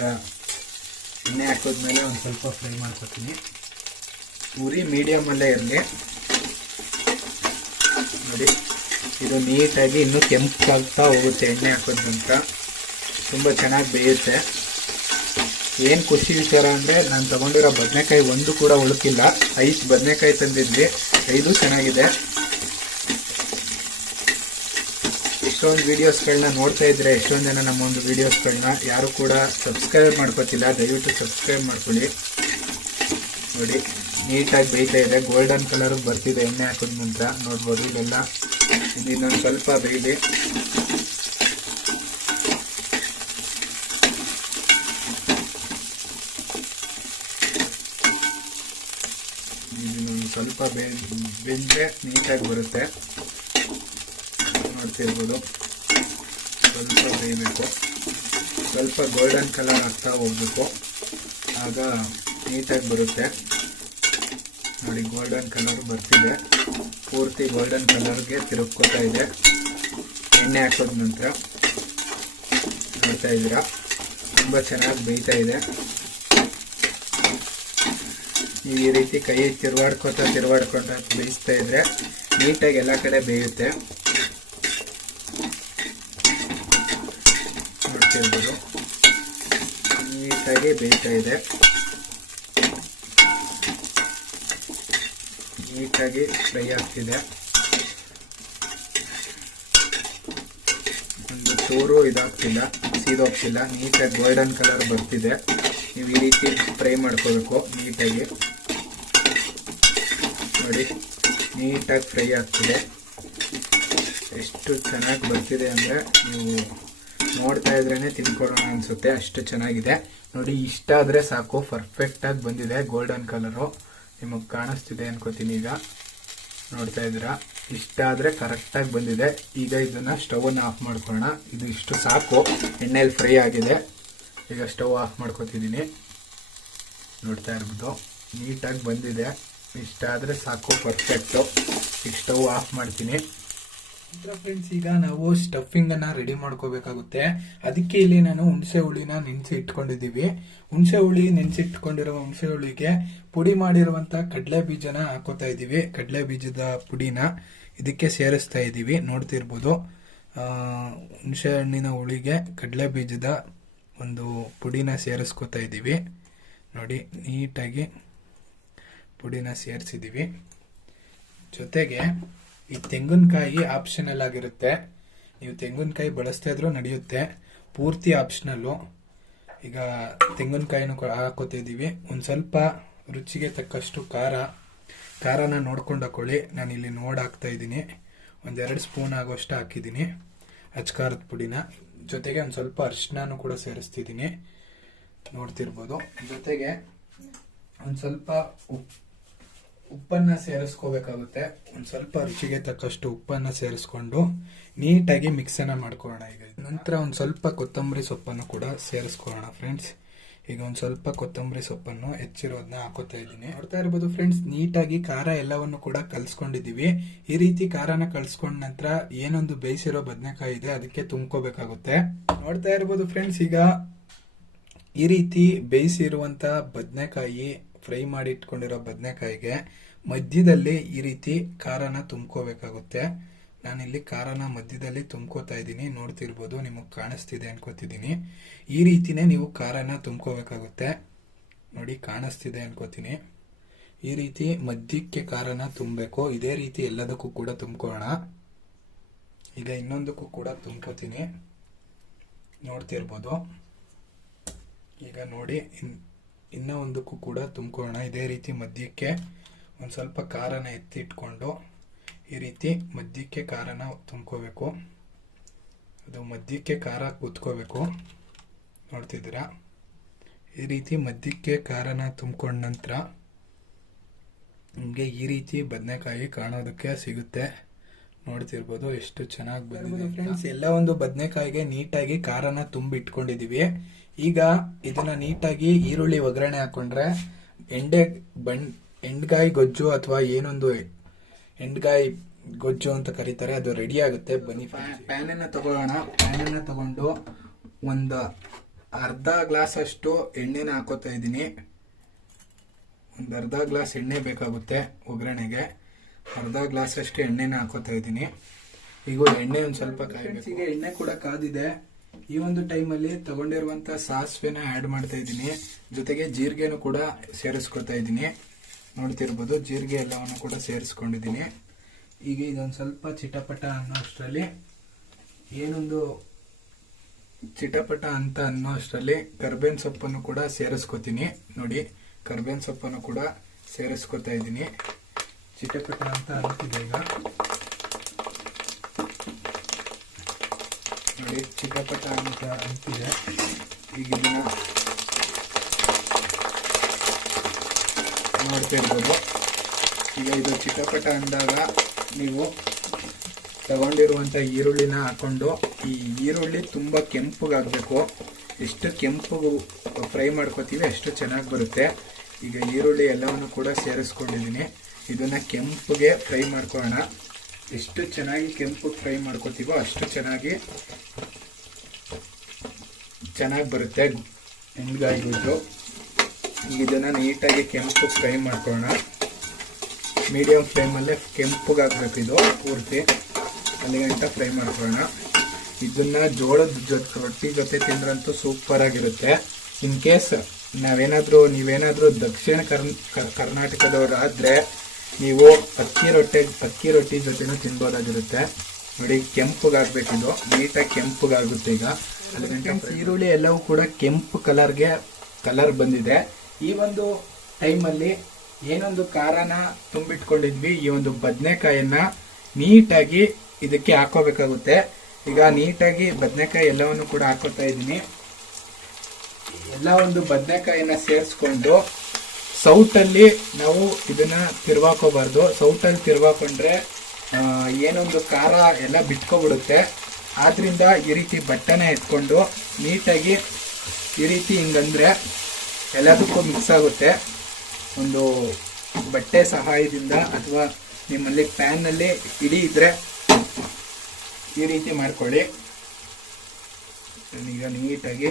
ಎಣ್ಣೆ ಹಾಕಿದ್ಮೇಲೆ ಒಂದು ಸ್ವಲ್ಪ ಫ್ರೈ ಮಾಡ್ಕೊತೀನಿ. ಉರಿ ಮೀಡಿಯಮಲ್ಲೇ ಇರಲಿ. ನೋಡಿ ಇದು ನೀಟಾಗಿ ಇನ್ನೂ ಕೆಂಪಾಗ್ತಾ ಹೋಗುತ್ತೆ. ಎಣ್ಣೆ ಹಾಕೋದ್ ನಂತರ ತುಂಬ ಚೆನ್ನಾಗಿ ಬೇಯುತ್ತೆ. ಏನು ಖುಷಿ ವಿಚಾರ ಅಂದರೆ ನಾನು ತಗೊಂಡಿರೋ ಬದನೆಕಾಯಿ ಒಂದು ಕೂಡ ಉಳುಕಿಲ್ಲ. 5 ಬದನೆಕಾಯಿ ತಂದಿದ್ವಿ, 5 ಚೆನ್ನಾಗಿದೆ. ಎಷ್ಟೊಂದು ವೀಡಿಯೋಸ್ಗಳನ್ನ ನೋಡ್ತಾ ಇದ್ರೆ ಎಷ್ಟೊಂದು ಜನ ನಮ್ಮ ಒಂದು ವೀಡಿಯೋಸ್ಗಳನ್ನ ಯಾರು ಕೂಡ ಸಬ್ಸ್ಕ್ರೈಬ್ ಮಾಡ್ಕೋತಿಲ್ಲ. ದಯವಿಟ್ಟು ಸಬ್ಸ್ಕ್ರೈಬ್ ಮಾಡ್ಕೊಳ್ಳಿ. ನೋಡಿ ನೀಟಾಗಿ ಬೇಯ್ತಾ ಇದೆ, ಗೋಲ್ಡನ್ ಕಲರ್ ಬರ್ತಿದೆ ಎಣ್ಣೆ ಹಾಕಿದ ನಂತರ. ನೋಡ್ಬೋದು ಇಲ್ಲೆಲ್ಲ ಇನ್ನೊಂದು ಸ್ವಲ್ಪ ಬೇಯಲಿ. ಇನ್ನೊಂದು ಸ್ವಲ್ಪ ಬೆಂದ್ರೆ ನೀಟಾಗಿ ಬರುತ್ತೆ. ನೋಡ್ತಿರ್ಬೋದು ಸ್ವಲ್ಪ ಬೇಯಬೇಕು. ಸ್ವಲ್ಪ ಗೋಲ್ಡನ್ ಕಲರ್ ಆಗ್ತಾ ಹೋಗ್ಬೇಕು, ಆಗ ನೀಟಾಗಿ ಬರುತ್ತೆ. ನೋಡಿ ಗೋಲ್ಡನ್ ಕಲರ್ ಬರ್ತಿದೆ, ಪೂರ್ತಿ ಗೋಲ್ಡನ್ ಕಲರ್ಗೆ ತಿರುಗ್ಕೋತಾ ಇದೆ ಎಣ್ಣೆ ಹಾಕೋದ ನಂತರ. ನೋಡ್ತಾ ಇದ್ದೀರಾ ತುಂಬ ಚೆನ್ನಾಗಿ ಬೇಯ್ತಾ ಇದೆ. ನೀವು ಈ ರೀತಿ ಕೈ ತಿರುವಾಡ್ಕೋತಾ ಬೇಯಿಸ್ತಾ ಇದ್ರೆ ನೀಟಾಗಿ ಎಲ್ಲ ಕಡೆ ಬೇಯುತ್ತೆ. ನೋಡ್ತಿರ್ಬೋದು ನೀಟಾಗಿ ಬೇಯ್ತಾ ಇದೆ. ನೀಟಾಗಿ ಫ್ರೈ ಆಗ್ತಿದೆ. ಒಂದು ಚೂರು ಇದಾಗ್ತಿಲ್ಲ, ಸೀದೋಗ್ತಿಲ್ಲ. ನೀಟಾಗಿ ಗೋಲ್ಡನ್ ಕಲರ್ ಬರ್ತಿದೆ. ನೀವು ಈ ರೀತಿ ಫ್ರೈ ಮಾಡ್ಕೋಬೇಕು ನೀಟಾಗಿ. ನೋಡಿ ನೀಟಾಗಿ ಫ್ರೈ ಆಗ್ತಿದೆ. ಎಷ್ಟು ಚೆನ್ನಾಗಿ ಬರ್ತಿದೆ ಅಂದರೆ ನೀವು ನೋಡ್ತಾ ಇದ್ರೇ ತಿನ್ಕೊಳ್ಳೋಣ ಅನಿಸುತ್ತೆ, ಅಷ್ಟು ಚೆನ್ನಾಗಿದೆ. ನೋಡಿ ಇಷ್ಟ ಆದರೆ ಸಾಕು, ಪರ್ಫೆಕ್ಟಾಗಿ ಬಂದಿದೆ. ಗೋಲ್ಡನ್ ಕಲರು ನಿಮಗೆ ಕಾಣಿಸ್ತಿದೆ ಅನ್ಕೋತೀನಿ. ಈಗ ನೋಡ್ತಾ ಇದ್ದೀರಾ, ಇಷ್ಟ ಆದರೆ ಕರೆಕ್ಟಾಗಿ ಬಂದಿದೆ. ಈಗ ಇದನ್ನು ಸ್ಟವನ್ನು ಆಫ್ ಮಾಡ್ಕೊಳ್ಳೋಣ. ಇದು ಇಷ್ಟು ಸಾಕು, ಎಣ್ಣೆಯಲ್ಲಿ ಫ್ರೈ ಆಗಿದೆ. ಈಗ ಸ್ಟವ್ ಆಫ್ ಮಾಡ್ಕೊತಿದ್ದೀನಿ. ನೋಡ್ತಾ ಇರ್ಬೋದು ನೀಟಾಗಿ ಬಂದಿದೆ. ಇಷ್ಟ ಆದರೆ ಸಾಕು, ಪರ್ಫೆಕ್ಟು. ಈಗ ಸ್ಟವ್ ಆಫ್ ಮಾಡ್ತೀನಿ. ಫ್ರೆಂಡ್ಸ್, ಈಗ ನಾವು ಸ್ಟಫಿಂಗ್ ಅನ್ನ ರೆಡಿ ಮಾಡ್ಕೋಬೇಕಾಗುತ್ತೆ. ಅದಕ್ಕೆ ಇಲ್ಲಿ ನಾನು ಹುಣಸೆ ಹುಳಿನ ನೆನೆಸಿ ಇಟ್ಕೊಂಡಿದ್ದೀವಿ. ಹುಣಸೆ ಹುಳಿ ನೆನೆಸಿಟ್ಕೊಂಡಿರೋ ಹುಣಸೆ ಹುಳಿಗೆ ಪುಡಿ ಮಾಡಿರುವಂತ ಕಡಲೆ ಬೀಜನ ಹಾಕೋತಾ ಇದ್ದೀವಿ. ಕಡಲೆ ಬೀಜದ ಪುಡಿನ ಇದಕ್ಕೆ ಸೇರಿಸ್ತಾ ಇದ್ದೀವಿ. ನೋಡ್ತಿರ್ಬೋದು ಹುಣಸೆ ಹಣ್ಣಿನ ಹುಳಿಗೆ ಕಡಲೆ ಬೀಜದ ಒಂದು ಪುಡಿನ ಸೇರಿಸ್ಕೊತಾ ಇದ್ದೀವಿ ನೋಡಿ. ನೀಟಾಗಿ ಪುಡಿನ ಸೇರಿಸಿದ್ದೀವಿ. ಜೊತೆಗೆ ಈ ತೆಂಗಿನಕಾಯಿ ಆಪ್ಷನಲ್ ಆಗಿರುತ್ತೆ. ನೀವು ತೆಂಗಿನಕಾಯಿ ಬಳಸ್ತಾ ಇದ್ರೂ ನಡೆಯುತ್ತೆ, ಪೂರ್ತಿ ಆಪ್ಷನಲ್ಲು. ಈಗ ತೆಂಗಿನಕಾಯಿನೂ ಹಾಕೋತಾ ಇದ್ದೀವಿ. ಒಂದು ಸ್ವಲ್ಪ ರುಚಿಗೆ ತಕ್ಕಷ್ಟು ಖಾರನ ನೋಡ್ಕೊಂಡು ಹಾಕೊಳ್ಳಿ. ನಾನು ಇಲ್ಲಿ ಹಾಕ್ತಾ ಇದ್ದೀನಿ. 1-2 ಸ್ಪೂನ್ ಆಗೋಷ್ಟು ಹಾಕಿದ್ದೀನಿ ಅಚ್ಕಾರದ ಪುಡಿನ. ಜೊತೆಗೆ ಒಂದು ಸ್ವಲ್ಪ ಅರಿಶಿನೂ ಕೂಡ ಸೇರಿಸ್ತಿದ್ದೀನಿ, ನೋಡ್ತಿರ್ಬೋದು. ಜೊತೆಗೆ ಒಂದು ಸ್ವಲ್ಪ ಉಪ್ಪನ್ನ ಸೇರಿಸ್ಕೋಬೇಕಾಗುತ್ತೆ. ಒಂದು ಸ್ವಲ್ಪ ರುಚಿಗೆ ತಕ್ಕಷ್ಟು ಉಪ್ಪನ್ನ ಸೇರಿಸ್ಕೊಂಡು ನೀಟಾಗಿ ಮಿಕ್ಸನ್ನ ಮಾಡ್ಕೊಳ್ಳೋಣ. ಈಗ ನಂತರ ಒಂದು ಸ್ವಲ್ಪ ಕೊತ್ತಂಬರಿ ಸೊಪ್ಪನ್ನು ಕೂಡ ಸೇರಿಸ್ಕೊಳ್ಳೋಣ ಫ್ರೆಂಡ್ಸ್. ಈಗ ಒಂದು ಸ್ವಲ್ಪ ಕೊತ್ತಂಬರಿ ಸೊಪ್ಪನ್ನು ಹೆಚ್ಚಿರೋದನ್ನ ಹಾಕೋತಾ ಇದ್ದೀನಿ. ನೋಡ್ತಾ ಇರ್ಬೋದು ಫ್ರೆಂಡ್ಸ್, ನೀಟಾಗಿ ಖಾರ ಎಲ್ಲವನ್ನು ಕೂಡ ಕಲ್ಸ್ಕೊಂಡಿದ್ದೀವಿ. ಈ ರೀತಿ ಖಾರನ ಕಲ್ಸ್ಕೊಂಡ ನಂತರ ಏನೊಂದು ಬೇಯಿಸಿರೋ ಬದನೆಕಾಯಿ ಇದೆ ಅದಕ್ಕೆ ತುಂಬ್ಕೋಬೇಕಾಗುತ್ತೆ. ನೋಡ್ತಾ ಇರ್ಬೋದು ಫ್ರೆಂಡ್ಸ್, ಈಗ ಈ ರೀತಿ ಬೇಯಿಸಿರುವಂತ ಬದನೆಕಾಯಿ, ಫ್ರೈ ಮಾಡಿ ಇಟ್ಕೊಂಡಿರೋ ಬದನೆಕಾಯಿಗೆ ಮಧ್ಯದಲ್ಲಿ ಈ ರೀತಿ ಖಾರನ ತುಂಬ್ಕೋಬೇಕಾಗುತ್ತೆ. ನಾನಿಲ್ಲಿ ಖಾರನ ಮಧ್ಯದಲ್ಲಿ ತುಂಬ್ಕೋತಾ ಇದ್ದೀನಿ, ನೋಡ್ತಿರ್ಬೋದು, ನಿಮಗೆ ಕಾಣಿಸ್ತಿದೆ ಅನ್ಕೋತಿದ್ದೀನಿ. ಈ ರೀತಿನೇ ನೀವು ಖಾರನ ತುಂಬ್ಕೋಬೇಕಾಗುತ್ತೆ. ನೋಡಿ, ಕಾಣಿಸ್ತಿದೆ ಅನ್ಕೋತೀನಿ. ಈ ರೀತಿ ಮಧ್ಯಕ್ಕೆ ಖಾರನ ತುಂಬಬೇಕು. ಇದೇ ರೀತಿ ಎಲ್ಲದಕ್ಕೂ ಕೂಡ ತುಂಬ್ಕೋಣ. ಈಗ ಇನ್ನೊಂದಕ್ಕೂ ಕೂಡ ತುಂಬ್ಕೋತೀನಿ, ನೋಡ್ತಿರ್ಬೋದು. ಈಗ ನೋಡಿ, ಇನ್ನೂ ಒಂದಕ್ಕೂ ಕೂಡ ತುಂಬ್ಕೋಣ. ಇದೇ ರೀತಿ ಮಧ್ಯಕ್ಕೆ ಒಂದು ಸ್ವಲ್ಪ ಖಾರನ ಎತ್ತಿ ಇಟ್ಕೊಂಡು ಈ ರೀತಿ ಮಧ್ಯಕ್ಕೆ ಖಾರನ ತುಂಬ್ಕೋಬೇಕು. ಅದು ಮಧ್ಯಕ್ಕೆ ಖಾರ ಕುತ್ಕೋಬೇಕು, ನೋಡ್ತಿದ್ದೀರಾ. ಈ ರೀತಿ ಮಧ್ಯಕ್ಕೆ ಖಾರನ ತುಂಬ್ಕೊಂಡ ನಂತರ ನಿಮಗೆ ಈ ರೀತಿ ಬದನೆಕಾಯಿ ಕಾಣೋದಕ್ಕೆ ಸಿಗುತ್ತೆ, ನೋಡ್ತಿರ್ಬೋದು ಎಷ್ಟು ಚೆನ್ನಾಗಿ ಬಂದಿದೆ ಫ್ರೆಂಡ್ಸ್. ಎಲ್ಲ ಒಂದು ಬದನೆಕಾಯಿಗೆ ನೀಟಾಗಿ ಖಾರನ ತುಂಬಿ ಇಟ್ಕೊಂಡಿದೀವಿ. ಈಗ ಇದನ್ನ ನೀಟಾಗಿ ಈರುಳ್ಳಿ ಒಗ್ಗರಣೆ ಹಾಕೊಂಡ್ರೆ ಎಂಡ್ಗಾಯಿ ಗೊಜ್ಜು ಅಥವಾ ಏನೊಂದು ಎಂಡ್ಗಾಯಿ ಗೊಜ್ಜು ಅಂತ ಕರೀತಾರೆ, ಅದು ರೆಡಿ ಆಗುತ್ತೆ. ಬನ್ನಿ, ಪ್ಯಾನ್ ಅನ್ನ ತಗೊಳ್ಳೋಣ. ಪ್ಯಾನ್ ಅನ್ನ ತಗೊಂಡು ಒಂದು ಅರ್ಧ ಗ್ಲಾಸ್ ಅಷ್ಟು ಎಣ್ಣೆನ ಹಾಕೋತಾ ಇದ್ದೀನಿ. ಒಂದು ಅರ್ಧ ಗ್ಲಾಸ್ ಎಣ್ಣೆ ಬೇಕಾಗುತ್ತೆ ಒಗ್ಗರಣೆಗೆ. ಅರ್ಧ ಗ್ಲಾಸ್ ಅಷ್ಟು ಎಣ್ಣೆನ ಹಾಕೋತಾ ಇದ್ದೀನಿ. ಈಗ ಎಣ್ಣೆ ಒಂದು ಸ್ವಲ್ಪ ಕಾಯ್ಬೇಕು. ಈಗ ಎಣ್ಣೆ ಕೂಡ ಕಾದಿದೆ. ಈ ಒಂದು ಟೈಮಲ್ಲಿ ತಗೊಂಡಿರುವಂತ ಸಾಸಿವೆನ ಆಡ್ ಮಾಡ್ತಾ ಇದ್ದೀನಿ. ಜೊತೆಗೆ ಜೀರಿಗೆನೂ ಕೂಡ ಸೇರಿಸ್ಕೊತಾ ಇದ್ದೀನಿ, ನೋಡ್ತಿರ್ಬೋದು. ಜೀರಿಗೆ ಎಲ್ಲವನ್ನು ಕೂಡ ಸೇರಿಸ್ಕೊಂಡಿದ್ದೀನಿ. ಈಗ ಇದೊಂದು ಸ್ವಲ್ಪ ಚಿಟಪಟ ಅನ್ನೋ ಅಷ್ಟರಲ್ಲಿ ಏನೊಂದು ಚಿಟಪಟ ಅಂತ ಅನ್ನೋ ಅಷ್ಟರಲ್ಲಿ ಕರ್ಬೇವಿನ ಸೊಪ್ಪನ್ನು ಕೂಡ ಸೇರಿಸ್ಕೊತೀನಿ. ನೋಡಿ, ಕರ್ಬೇವಿನ ಸೊಪ್ಪನ್ನು ಕೂಡ ಸೇರಿಸ್ಕೊತಾ ಇದ್ದೀನಿ. ಚಿಟಪಟ ಅಂತ ಅಂತಿದೆ. ಈಗ ನೋಡಿ, ಚಿಟಪಟ ಅಂತ ಅಂತಿದೆ. ಈಗ ಇದನ್ನ ನೋಡ್ತಿರ್ಬೋದು. ಈಗ ಇದು ಚಿಟಪಟ ಅಂದಾಗ ನೀವು ತಗೊಂಡಿರುವಂತ ಈರುಳ್ಳಿನ ಹಾಕೊಂಡು, ಈ ಈರುಳ್ಳಿ ತುಂಬಾ ಕೆಂಪಗಾಗಬೇಕು. ಎಷ್ಟು ಕೆಂಪು ಫ್ರೈ ಮಾಡ್ಕೋತೀವಿ ಅಷ್ಟು ಚೆನ್ನಾಗಿ ಬರುತ್ತೆ. ಈಗ ಈರುಳ್ಳಿ ಎಲ್ಲವನ್ನು ಕೂಡ ಸೇರಿಸ್ಕೊಂಡಿದ್ದೀನಿ. ಇದನ್ನ ಕೆಂಪುಗೆ ಫ್ರೈ ಮಾಡ್ಕೊಳ್ಳೋಣ. ಎಷ್ಟು ಚೆನ್ನಾಗಿ ಕೆಂಪು ಫ್ರೈ ಮಾಡ್ಕೋತೀವೋ ಅಷ್ಟು ಚೆನ್ನಾಗಿ ಬರುತ್ತೆ ಎಂಡ್ಗಾಯಿ ಗೊಜ್ಜು. ಈಗ ಇದನ್ನ ನೀಟಾಗಿ ಕೆಂಪು ಫ್ರೈ ಮಾಡ್ಕೊಳ್ಳೋಣ. ಮೀಡಿಯಂ ಫ್ಲೇಮಲ್ಲೇ ಕೆಂಪುಗಾಗಬೇಕು. ಇದು ಪೂರ್ತಿ ಅಲ್ಲಿಗಂಟ ಫ್ರೈ ಮಾಡ್ಕೊಳ್ಳೋಣ. ಇದನ್ನ ಜೋಳದ ರೊಟ್ಟಿ ಜೊತೆ ತಿಂದ್ರಂತೂ ಸೂಪರ್ ಆಗಿರುತ್ತೆ. ಇನ್ ಕೇಸ್ ನೀವೇನಾದ್ರೂ ದಕ್ಷಿಣ ಕರ್ನಾಟಕದವರಾದ್ರೆ ನೀವು ಅಕ್ಕಿ ರೊಟ್ಟಿ ಜೊತೆನೂ ತಿನ್ಬೋದಾಗಿರುತ್ತೆ. ನೋಡಿ, ಕೆಂಪುಗಾಗಬೇಕಿದು, ನೀಟಾಗಿ ಕೆಂಪುಗಾಗುತ್ತೆ. ಈಗ ಅಲ್ಲಿಗಂಟ ಈರುಳ್ಳಿ ಎಲ್ಲವೂ ಕೂಡ ಕೆಂಪು ಕಲರ್ ಬಂದಿದೆ. ಈ ಒಂದು ಟೈಮಲ್ಲಿ ಏನೊಂದು ಖಾರನ ತುಂಬಿಟ್ಕೊಂಡಿದ್ವಿ, ಈ ಒಂದು ಬದನೆಕಾಯನ್ನ ನೀಟಾಗಿ ಇದಕ್ಕೆ ಹಾಕೋಬೇಕಾಗುತ್ತೆ. ಈಗ ನೀಟಾಗಿ ಬದನೆಕಾಯಿ ಎಲ್ಲವನ್ನು ಕೂಡ ಹಾಕೋತಾ ಇದ್ದೀನಿ. ಎಲ್ಲ ಒಂದು ಬದನೆಕಾಯಿನ ಸೇರಿಸ್ಕೊಂಡು ಸೌಟಲ್ಲಿ ನಾವು ಇದನ್ನ ತಿರ್ವಾಕೋಬಾರ್ದು. ಸೌಟಲ್ಲಿ ತಿರ್ವಾಕೊಂಡ್ರೆ ಏನೊಂದು ಖಾರ ಎಲ್ಲ ಬಿಟ್ಕೊಬಿಡುತ್ತೆ. ಆದ್ರಿಂದ ಈ ರೀತಿ ಬಟ್ಟೆನ ಎತ್ಕೊಂಡು ನೀಟಾಗಿ ಈ ರೀತಿ ಹಿಂಗಂದ್ರೆ ಎಲ್ಲದಕ್ಕೂ ಮಿಕ್ಸ್ ಆಗುತ್ತೆ. ಒಂದು ಬಟ್ಟೆ ಸಹಾಯದಿಂದ ಅಥವಾ ನಿಮ್ಮಲ್ಲಿ ಪ್ಯಾನ್ನಲ್ಲಿ ಇಡೀ ಇದ್ರೆ ಈ ರೀತಿ ಮಾಡ್ಕೊಳ್ಳಿ. ಈಗ ನೀಟಾಗಿ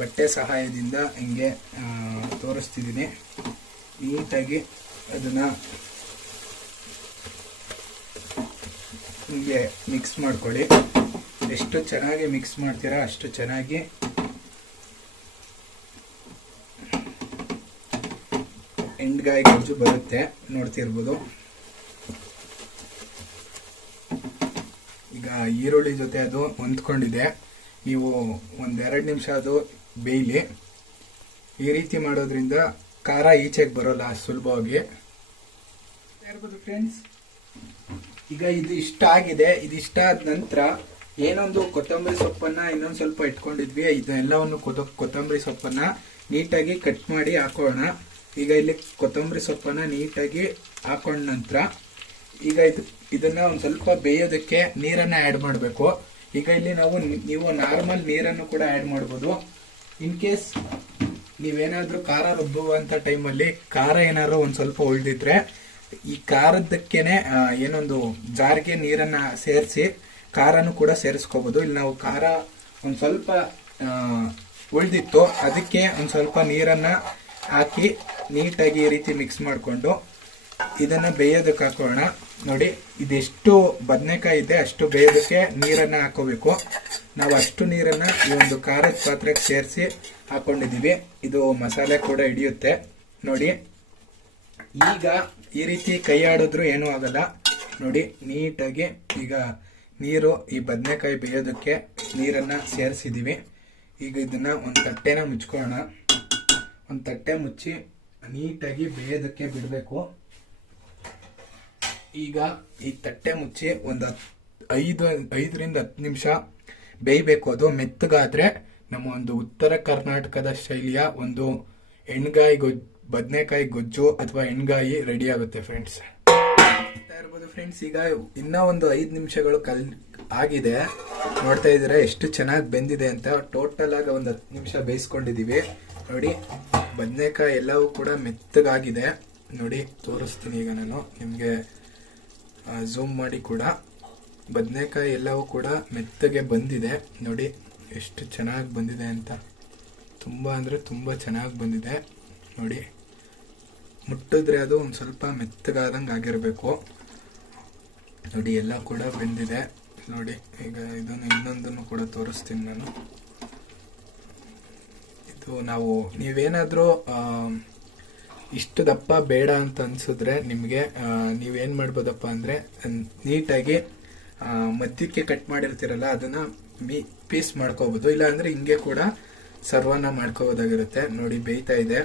ಬಟ್ಟೆ ಸಹಾಯದಿಂದ ಹಿಂಗೆ ತೋರಿಸ್ತಿದ್ದೀನಿ. ನೀಟಾಗಿ ಅದನ್ನ ಹಿಂಗೆ ಮಿಕ್ಸ್ ಮಾಡ್ಕೊಳ್ಳಿ ಎಷ್ಟು ಚೆನ್ನಾಗಿ ಮಿಕ್ಸ್ ಮಾಡ್ತೀರಾ ಅಷ್ಟು ಚೆನ್ನಾಗಿ ಎಣ್ಗಾಯಿ ಗೊಜ್ಜು ಬರುತ್ತೆ. ನೋಡ್ತಿರ್ಬೋದು. ಈಗ ಈರುಳ್ಳಿ ಜೊತೆ ಅದು ಹೊಂದ್ಕೊಂಡಿದೆ. ನೀವು 1-2 ನಿಮಿಷ ಅದು ಬೇಯಲಿ. ಈ ರೀತಿ ಮಾಡೋದ್ರಿಂದ ಖಾರ ಈಚೆಗೆ ಬರೋಲ್ಲ ಸುಲಭವಾಗಿ. ಫ್ರೆಂಡ್ಸ್, ಈಗ ಇದು ಇಷ್ಟ ಆಗಿದೆ. ಇದು ಇಷ್ಟ ಆದ ನಂತರ ಏನೊಂದು ಕೊತ್ತಂಬರಿ ಸೊಪ್ಪನ್ನ ಇನ್ನೊಂದು ಸ್ವಲ್ಪ ಇಟ್ಕೊಂಡಿದ್ವಿ. ಇದೆಲ್ಲವನ್ನು ಕೊತ್ತಂಬರಿ ಸೊಪ್ಪನ್ನ ನೀಟಾಗಿ ಕಟ್ ಮಾಡಿ ಹಾಕೋಣ. ಈಗ ಇಲ್ಲಿ ಕೊತ್ತಂಬರಿ ಸೊಪ್ಪನ್ನ ನೀಟಾಗಿ ಹಾಕೊಂಡ ನಂತರ ಈಗ ಇದನ್ನ ಒಂದು ಸ್ವಲ್ಪ ಬೇಯೋದಕ್ಕೆ ನೀರನ್ನ ಆ್ಯಡ್ ಮಾಡಬೇಕು. ಈಗ ಇಲ್ಲಿ ನೀವು ನಾರ್ಮಲ್ ನೀರನ್ನು ಕೂಡ ಆ್ಯಡ್ ಮಾಡ್ಬೋದು. ಇನ್ ಕೇಸ್ ನೀವೇನಾದ್ರೂ ಖಾರ ರುಬ್ಬುವಂತ ಟೈಮಲ್ಲಿ ಖಾರ ಏನಾದ್ರು ಒಂದು ಸ್ವಲ್ಪ ಉಳಿದಿದ್ರೆ ಈ ಖಾರದಕ್ಕೇನೆ ಏನೊಂದು ಜಾರಿಗೆ ನೀರನ್ನ ಸೇರಿಸಿ ಖಾರನು ಕೂಡ ಸೇರಿಸ್ಕೋಬಹುದು. ಇಲ್ಲಿ ನಾವು ಖಾರ ಒಂದು ಸ್ವಲ್ಪ ಉಳಿದಿತ್ತು, ಅದಕ್ಕೆ ಒಂದು ಸ್ವಲ್ಪ ನೀರನ್ನ ಹಾಕಿ ನೀಟಾಗಿ ಈ ರೀತಿ ಮಿಕ್ಸ್ ಮಾಡಿಕೊಂಡು ಇದನ್ನ ಬೇಯೋದಕ್ಕೆ ಹಾಕೋಣ. ನೋಡಿ, ಇದೆಷ್ಟು ಬದನೆಕಾಯಿ ಇದೆ ಅಷ್ಟು ಬೇಯೋದಕ್ಕೆ ನೀರನ್ನ ಹಾಕೋಬೇಕು. ನಾವು ಅಷ್ಟು ನೀರನ್ನ ಈ ಒಂದು ಖಾರದ ಪಾತ್ರೆಗೆ ಸೇರಿಸಿ ಹಾಕೊಂಡಿದೀವಿ. ಇದು ಮಸಾಲೆ ಕೂಡ ಹಿಡಿಯುತ್ತೆ. ನೋಡಿ, ಈಗ ಈ ರೀತಿ ಕೈ ಆಡಿದ್ರು ಏನೂ ಆಗಲ್ಲ. ನೋಡಿ, ನೀಟಾಗಿ ಈಗ ನೀರು ಈ ಬದನೆಕಾಯಿ ಬೇಯೋದಕ್ಕೆ ನೀರನ್ನ ಸೇರಿಸಿದೀವಿ. ಈಗ ಇದನ್ನ ಒಂದು ತಟ್ಟೆನ ಮುಚ್ಕೊಳ್ಳೋಣ. ಒಂದು ತಟ್ಟೆ ಮುಚ್ಚಿ ನೀಟಾಗಿ ಬೇಯೋದಕ್ಕೆ ಬಿಡಬೇಕು. ಈಗ ಈ ತಟ್ಟೆ ಮುಚ್ಚಿ ಒಂದು 5ರಿಂದ 10 ನಿಮಿಷ ಬೇಯಬೇಕು. ಅದು ಮೆತ್ತಗಾದ್ರೆ ನಮ್ಮ ಒಂದು ಉತ್ತರ ಕರ್ನಾಟಕದ ಶೈಲಿಯ ಒಂದು ಬದನೆಕಾಯಿ ಗೊಜ್ಜು ಅಥವಾ ಎಣ್ಗಾಯಿ ರೆಡಿ ಆಗುತ್ತೆ ಫ್ರೆಂಡ್ಸ್. ಇರ್ಬೋದು ಫ್ರೆಂಡ್ಸ್. ಈಗ ಇನ್ನ ಒಂದು 5 ನಿಮಿಷಗಳು ಆಗಿದೆ. ನೋಡ್ತಾ ಇದ್ದೀರಾ ಎಷ್ಟು ಚೆನ್ನಾಗಿ ಬೆಂದಿದೆ ಅಂತ. ಟೋಟಲ್ ಆಗಿ ಒಂದು 10 ನಿಮಿಷ ಬೇಯಿಸ್ಕೊಂಡಿದೀವಿ. ನೋಡಿ, ಬದನೆಕಾಯಿ ಎಲ್ಲವೂ ಕೂಡ ಮೆತ್ತಗಾಗಿದೆ. ನೋಡಿ, ತೋರಿಸ್ತೀನಿ ಈಗ ನಾನು ನಿಮ್ಗೆ ಝೂಮ್ ಮಾಡಿ ಕೂಡ. ಬದನೆಕಾಯಿ ಎಲ್ಲವೂ ಕೂಡ ಮೆತ್ತಗೆ ಬಂದಿದೆ. ನೋಡಿ ಎಷ್ಟು ಚೆನ್ನಾಗಿ ಬಂದಿದೆ ಅಂತ. ತುಂಬ ಅಂದರೆ ತುಂಬ ಚೆನ್ನಾಗಿ ಬಂದಿದೆ. ನೋಡಿ, ಮುಟ್ಟಿದ್ರೆ ಅದು ಒಂದು ಸ್ವಲ್ಪ ಮೆತ್ತಗಾದಂಗೆ ಆಗಿರಬೇಕು. ನೋಡಿ, ಎಲ್ಲ ಕೂಡ ಬೆಂದಿದೆ. ನೋಡಿ, ಈಗ ಇದನ್ನು ಇನ್ನೊಂದನ್ನು ಕೂಡ ತೋರಿಸ್ತೀನಿ ನಾನು. ಇದು ನೀವೇನಾದರೂ ಇಷ್ಟು ದಪ್ಪ ಬೇಡ ಅಂತ ಅನ್ಸಿದ್ರೆ ನಿಮಗೆ ನೀವೇನು ಮಾಡ್ಬೋದಪ್ಪ ಅಂದರೆ ನೀಟಾಗಿ ಮಧ್ಯಕ್ಕೆ ಕಟ್ ಮಾಡಿರ್ತೀರಲ್ಲ ಅದನ್ನ ಪೀಸ್ ಮಾಡ್ಕೋಬಹುದು. ಇಲ್ಲ ಅಂದ್ರೆ ಹಿಂಗೆ ಕೂಡ ಸರ್ವನ್ನ ಮಾಡ್ಕೋಬೋದಾಗಿರುತ್ತೆ. ನೋಡಿ, ಬೇಯ್ತಾ ಇದೆ.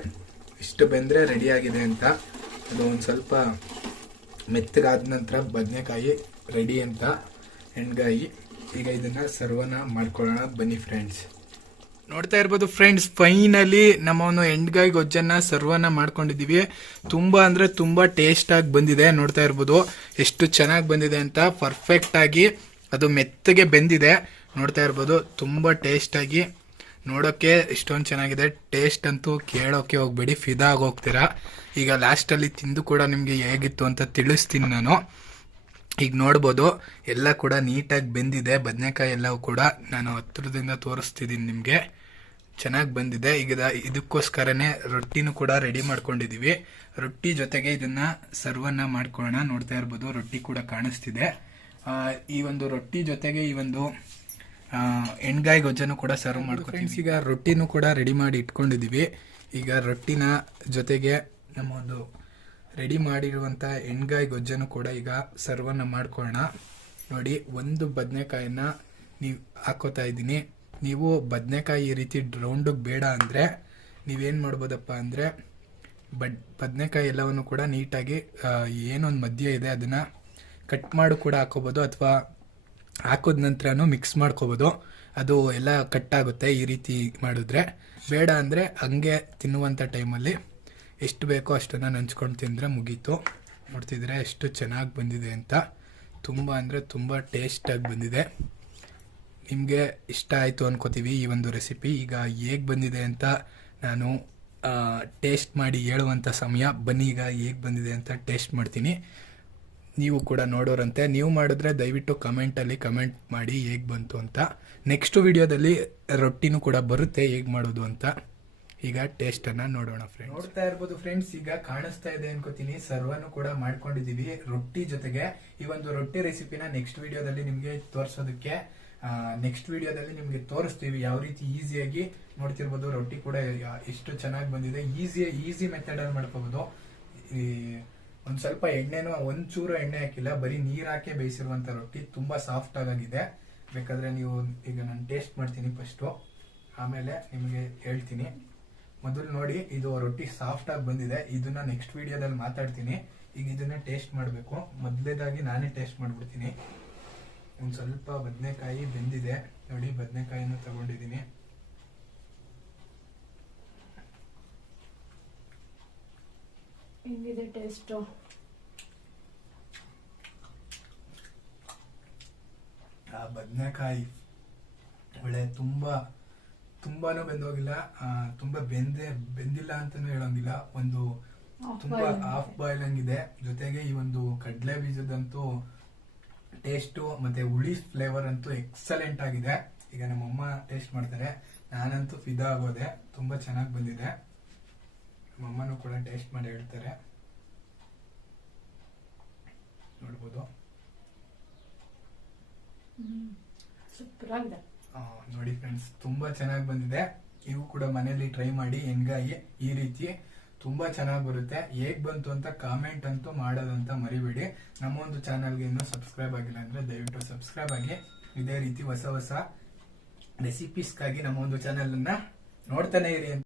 ಇಷ್ಟು ಬೆಂದ್ರೆ ರೆಡಿ ಆಗಿದೆ ಅಂತ. ಅದು ಒಂದು ಸ್ವಲ್ಪ ಮೆತ್ತಗಾದ ನಂತರ ಬದನೆಕಾಯಿ ರೆಡಿ ಅಂತ ಎಣ್ಗಾಯಿ. ಈಗ ಇದನ್ನ ಸರ್ವನ್ನ ಮಾಡ್ಕೊಳ್ಳೋಣ ಬನ್ನಿ ಫ್ರೆಂಡ್ಸ್. ನೋಡ್ತಾ ಇರ್ಬೋದು ಫ್ರೆಂಡ್ಸ್, ಫೈನಲಿ ನಮ್ಮ ಎಣ್ಗಾಯಿ ಗೊಜ್ಜನ್ನ ಸರ್ವನ್ನ ಮಾಡ್ಕೊಂಡಿದೀವಿ. ತುಂಬಾ ಅಂದ್ರೆ ತುಂಬಾ ಟೇಸ್ಟ್ ಆಗಿ ಬಂದಿದೆ. ನೋಡ್ತಾ ಇರ್ಬೋದು ಎಷ್ಟು ಚೆನ್ನಾಗಿ ಬಂದಿದೆ ಅಂತ. ಪರ್ಫೆಕ್ಟ್ ಆಗಿ ಅದು ಮೆತ್ತಗೆ ಬೆಂದಿದೆ. ನೋಡ್ತಾ ಇರ್ಬೋದು ತುಂಬಾ ಟೇಸ್ಟ್ ಆಗಿ, ನೋಡೋಕೆ ಇಷ್ಟೊಂದು ಚೆನ್ನಾಗಿದೆ. ಟೇಸ್ಟ್ ಅಂತೂ ಕೇಳೋಕೆ ಹೋಗ್ಬೇಡಿ, ಫಿದಾ ಆಗಿ ಹೋಗ್ತೀರಾ. ಈಗ ಲಾಸ್ಟ್ ಅಲ್ಲಿ ತಿಂದು ಕೂಡ ನಿಮ್ಗೆ ಹೇಗಿತ್ತು ಅಂತ ತಿಳಿಸ್ತೀನಿ ನಾನು. ಈಗ ನೋಡ್ಬೋದು ಎಲ್ಲ ಕೂಡ ನೀಟಾಗಿ ಬೆಂದಿದೆ. ಬದನೆಕಾಯಿ ಎಲ್ಲವೂ ಕೂಡ ನಾನು ಹತ್ರದಿಂದ ತೋರಿಸ್ತಿದ್ದೀನಿ ನಿಮಗೆ. ಚೆನ್ನಾಗಿ ಬಂದಿದೆ. ಈಗ ಇದಕ್ಕೋಸ್ಕರನೇ ರೊಟ್ಟಿನೂ ಕೂಡ ರೆಡಿ ಮಾಡ್ಕೊಂಡಿದೀವಿ. ರೊಟ್ಟಿ ಜೊತೆಗೆ ಇದನ್ನ ಸರ್ವನ್ನ ಮಾಡ್ಕೊಳ್ಳೋಣ. ನೋಡ್ತಾ ಇರ್ಬೋದು ರೊಟ್ಟಿ ಕೂಡ ಕಾಣಿಸ್ತಿದೆ. ಈ ಒಂದು ರೊಟ್ಟಿ ಜೊತೆಗೆ ಈ ಒಂದು ಎಣ್ಗಾಯಿ ಗೊಜ್ಜನ್ನು ಕೂಡ ಸರ್ವ್ ಮಾಡ್ಕೊತೀವಿ. ಈಗ ರೊಟ್ಟಿನೂ ಕೂಡ ರೆಡಿ ಮಾಡಿ ಇಟ್ಕೊಂಡಿದೀವಿ. ಈಗ ರೊಟ್ಟಿನ ಜೊತೆಗೆ ನಮ್ಮ ಒಂದು ರೆಡಿ ಮಾಡಿರುವಂತ ಎಣ್ಗಾಯಿ ಗೊಜ್ಜನ್ನು ಕೂಡ ಈಗ ಸರ್ವನ್ನ ಮಾಡ್ಕೊಳ್ಳೋಣ. ನೋಡಿ, ಒಂದು ಬದನೆಕಾಯಿನ ನೀವು ಹಾಕೋತಾ ಇದ್ದೀನಿ. ನೀವು ಬದನೆಕಾಯಿ ಈ ರೀತಿ ರೌಂಡ್ ಬೇಡ ಅಂದ್ರೆ ನೀವೇನ್ ಮಾಡ್ಬೋದಪ್ಪ ಅಂದ್ರೆ ಬದನೆಕಾಯಿ ಎಲ್ಲವನ್ನು ಕೂಡ ನೀಟಾಗಿ ಏನೊಂದು ಮಧ್ಯ ಇದೆ ಅದನ್ನ ಕಟ್ ಮಾಡಿ ಕೂಡ ಹಾಕೋಬಹುದು, ಅಥವಾ ಹಾಕೋದ ನಂತರನೂ ಮಿಕ್ಸ್ ಮಾಡ್ಕೋಬಹುದು. ಅದು ಎಲ್ಲ ಕಟ್ ಆಗುತ್ತೆ ಈ ರೀತಿ ಮಾಡಿದ್ರೆ. ಬೇಡ ಅಂದ್ರೆ ಹಂಗೆ ತಿನ್ನುವಂತ ಟೈಮಲ್ಲಿ ಎಷ್ಟು ಬೇಕೋ ಅಷ್ಟನ್ನ ನೆಂಚ್ಕೊಂಡು ತಿಂದ್ರೆ ಮುಗೀತು. ನೋಡ್ತಿದ್ರೆ ಎಷ್ಟು ಚೆನ್ನಾಗಿ ಬಂದಿದೆ ಅಂತ. ತುಂಬ ಅಂದರೆ ತುಂಬ ಟೇಸ್ಟಾಗಿ ಬಂದಿದೆ. ನಿಮಗೆ ಇಷ್ಟ ಆಯಿತು ಅನ್ಕೋತೀವಿ ಈ ಒಂದು ರೆಸಿಪಿ. ಈಗ ಹೇಗೆ ಬಂದಿದೆ ಅಂತ ನಾನು ಟೇಸ್ಟ್ ಮಾಡಿ ಹೇಳುವಂಥ ಸಮಯ. ಬನ್ನಿ ಈಗ ಹೇಗೆ ಬಂದಿದೆ ಅಂತ ಟೇಸ್ಟ್ ಮಾಡ್ತೀನಿ. ನೀವು ಕೂಡ ನೋಡೋರಂತೆ. ನೀವು ಮಾಡಿದ್ರೆ ದಯವಿಟ್ಟು ಕಮೆಂಟಲ್ಲಿ ಕಮೆಂಟ್ ಮಾಡಿ ಹೇಗೆ ಬಂತು ಅಂತ. ನೆಕ್ಸ್ಟ್ ವಿಡಿಯೋದಲ್ಲಿ ರೊಟ್ಟಿನೂ ಕೂಡ ಬರುತ್ತೆ ಹೇಗೆ ಮಾಡೋದು ಅಂತ. ಈಗ ಟೇಸ್ಟ್ ಅನ್ನ ನೋಡೋಣ ಫ್ರೆಂಡ್ಸ್. ನೋಡ್ತಾ ಇರ್ಬೋದು ಫ್ರೆಂಡ್ಸ್, ಈಗ ಕಾಣಿಸ್ತಾ ಇದೆ ಅನ್ಕೋತೀನಿ. ಸರ್ವನು ಕೂಡ ಮಾಡ್ಕೊಂಡಿದೀವಿ ರೊಟ್ಟಿ ಜೊತೆಗೆ. ಈ ಒಂದು ರೊಟ್ಟಿ ರೆಸಿಪಿನ ನೆಕ್ಸ್ಟ್ ವಿಡಿಯೋದಲ್ಲಿ ನಿಮ್ಗೆ ತೋರಿಸೋದಕ್ಕೆ ನೆಕ್ಸ್ಟ್ ವಿಡಿಯೋದಲ್ಲಿ ನಿಮ್ಗೆ ತೋರಿಸ್ತೀವಿ ಯಾವ ರೀತಿ ಈಸಿಯಾಗಿ. ನೋಡ್ತಿರ್ಬೋದು ರೊಟ್ಟಿ ಕೂಡ ಎಷ್ಟು ಚೆನ್ನಾಗಿ ಬಂದಿದೆ. ಈಸಿ ಮೆಥಡ್ ಅಲ್ಲಿ ಮಾಡ್ಕೋಬಹುದು. ಈ ಒಂದ್ ಸ್ವಲ್ಪ ಎಣ್ಣೆನೂ ಒಂಚೂರು ಎಣ್ಣೆ ಹಾಕಿಲ್ಲ, ಬರೀ ನೀರ್ ಹಾಕಿ ಬೇಯಿಸಿರುವಂತ ರೊಟ್ಟಿ ತುಂಬಾ ಸಾಫ್ಟ್ ಆಗಿದೆ. ಬೇಕಾದ್ರೆ ನೀವು ಈಗ ನಾನು ಟೇಸ್ಟ್ ಮಾಡ್ತೀನಿ ಫಸ್ಟ್, ಆಮೇಲೆ ನಿಮಗೆ ಹೇಳ್ತೀನಿ. ಮೊದಲು ನೋಡಿ, ಇದು ರೊಟ್ಟಿ ಸಾಫ್ಟ್ ಆಗಿ ಬಂದಿದೆ. ಇದನ್ನ ನೆಕ್ಸ್ಟ್ ವಿಡಿಯೋದಲ್ಲಿ ಮಾತಾಡ್ತೀನಿ. ಈಗ ಇದನ್ನ ಟೇಸ್ಟ್ ಮಾಡಬೇಕು. ಮೊದಲೇದಾಗಿ ನಾನೇ ಟೇಸ್ಟ್ ಮಾಡ್ಬಿಡ್ತೀನಿ. ಒಂದ್ ಸ್ವಲ್ಪ ಬದನೆಕಾಯಿ ಬೆಂದಿದೆ ನೋಡಿ, ಬದನೆಕಾಯಿನ ತಗೊಂಡಿದ್ದೀನಿ. ಹೆಂಗಿದೆ ಟೇಸ್ಟ್? ಆ ಬದನೆಕಾಯಿ ಒಳ್ಳೆ ತುಂಬಾನು ಬೆಂದೋಗಿಲ್ಲ, ತುಂಬಾ ಬೆಂದಿಲ್ಲ ಅಂತಾನು ಹೇಳೋಂಗಿಲ್ಲ. ಒಂದು ತುಂಬಾ ಹಾಫ್ ಬಾಯ್ಲ್ ಹಂಗಿದೆ. ಜೊತೆಗೆ ಈ ಒಂದು ಕಡಲೆ ಬೀಜದಂತೂ ಟೇಸ್ಟ್ ಮತ್ತೆ ಹುಳಿ ಫ್ಲೇವರ್ ಅಂತೂ ಎಕ್ಸಲೆಂಟ್ ಆಗಿದೆ. ಈಗ ನಮ್ಮಮ್ಮ ಟೇಸ್ಟ್ ಮಾಡ್ತಾರೆ, ನಾನಂತೂ ಫಿದಾ ಆಗೋದೆ. ತುಂಬಾ ಚೆನ್ನಾಗಿ ಬಂದಿದೆ. ನಮ್ಮಮ್ಮನೂ ಕೂಡ ಟೇಸ್ಟ್ ಮಾಡಿ ಹೇಳ್ತಾರೆ, ನೋಡ್ಬೋದು. ಸೂಪರ್ ಆಗಿದೆ ನೋಡಿ ಫ್ರೆಂಡ್ಸ್, ತುಂಬಾ ಚೆನ್ನಾಗಿ ಬಂದಿದೆ. ನೀವು ಕೂಡ ಮನೆಯಲ್ಲಿ ಟ್ರೈ ಮಾಡಿ. ಎಣ್ಗಾಯಿ ಈ ರೀತಿ ತುಂಬಾ ಚೆನ್ನಾಗಿ ಬರುತ್ತೆ. ಹೇಗ್ ಬಂತು ಅಂತ ಕಾಮೆಂಟ್ ಅಂತೂ ಮಾಡೋದಂತ ಮರಿಬೇಡಿ. ನಮ್ಮ ಒಂದು ಚಾನಲ್ಗೆ ಇನ್ನೂ ಸಬ್ಸ್ಕ್ರೈಬ್ ಆಗಿಲ್ಲ ಅಂದ್ರೆ ದಯವಿಟ್ಟು ಸಬ್ಸ್ಕ್ರೈಬ್ ಆಗಿ. ಇದೇ ರೀತಿ ಹೊಸ ರೆಸಿಪೀಸ್ಗಾಗಿ ನಮ್ಮ ಒಂದು ಚಾನೆಲ್ ಅನ್ನ ನೋಡ್ತಾನೆ ಇರಿ ಅಂತ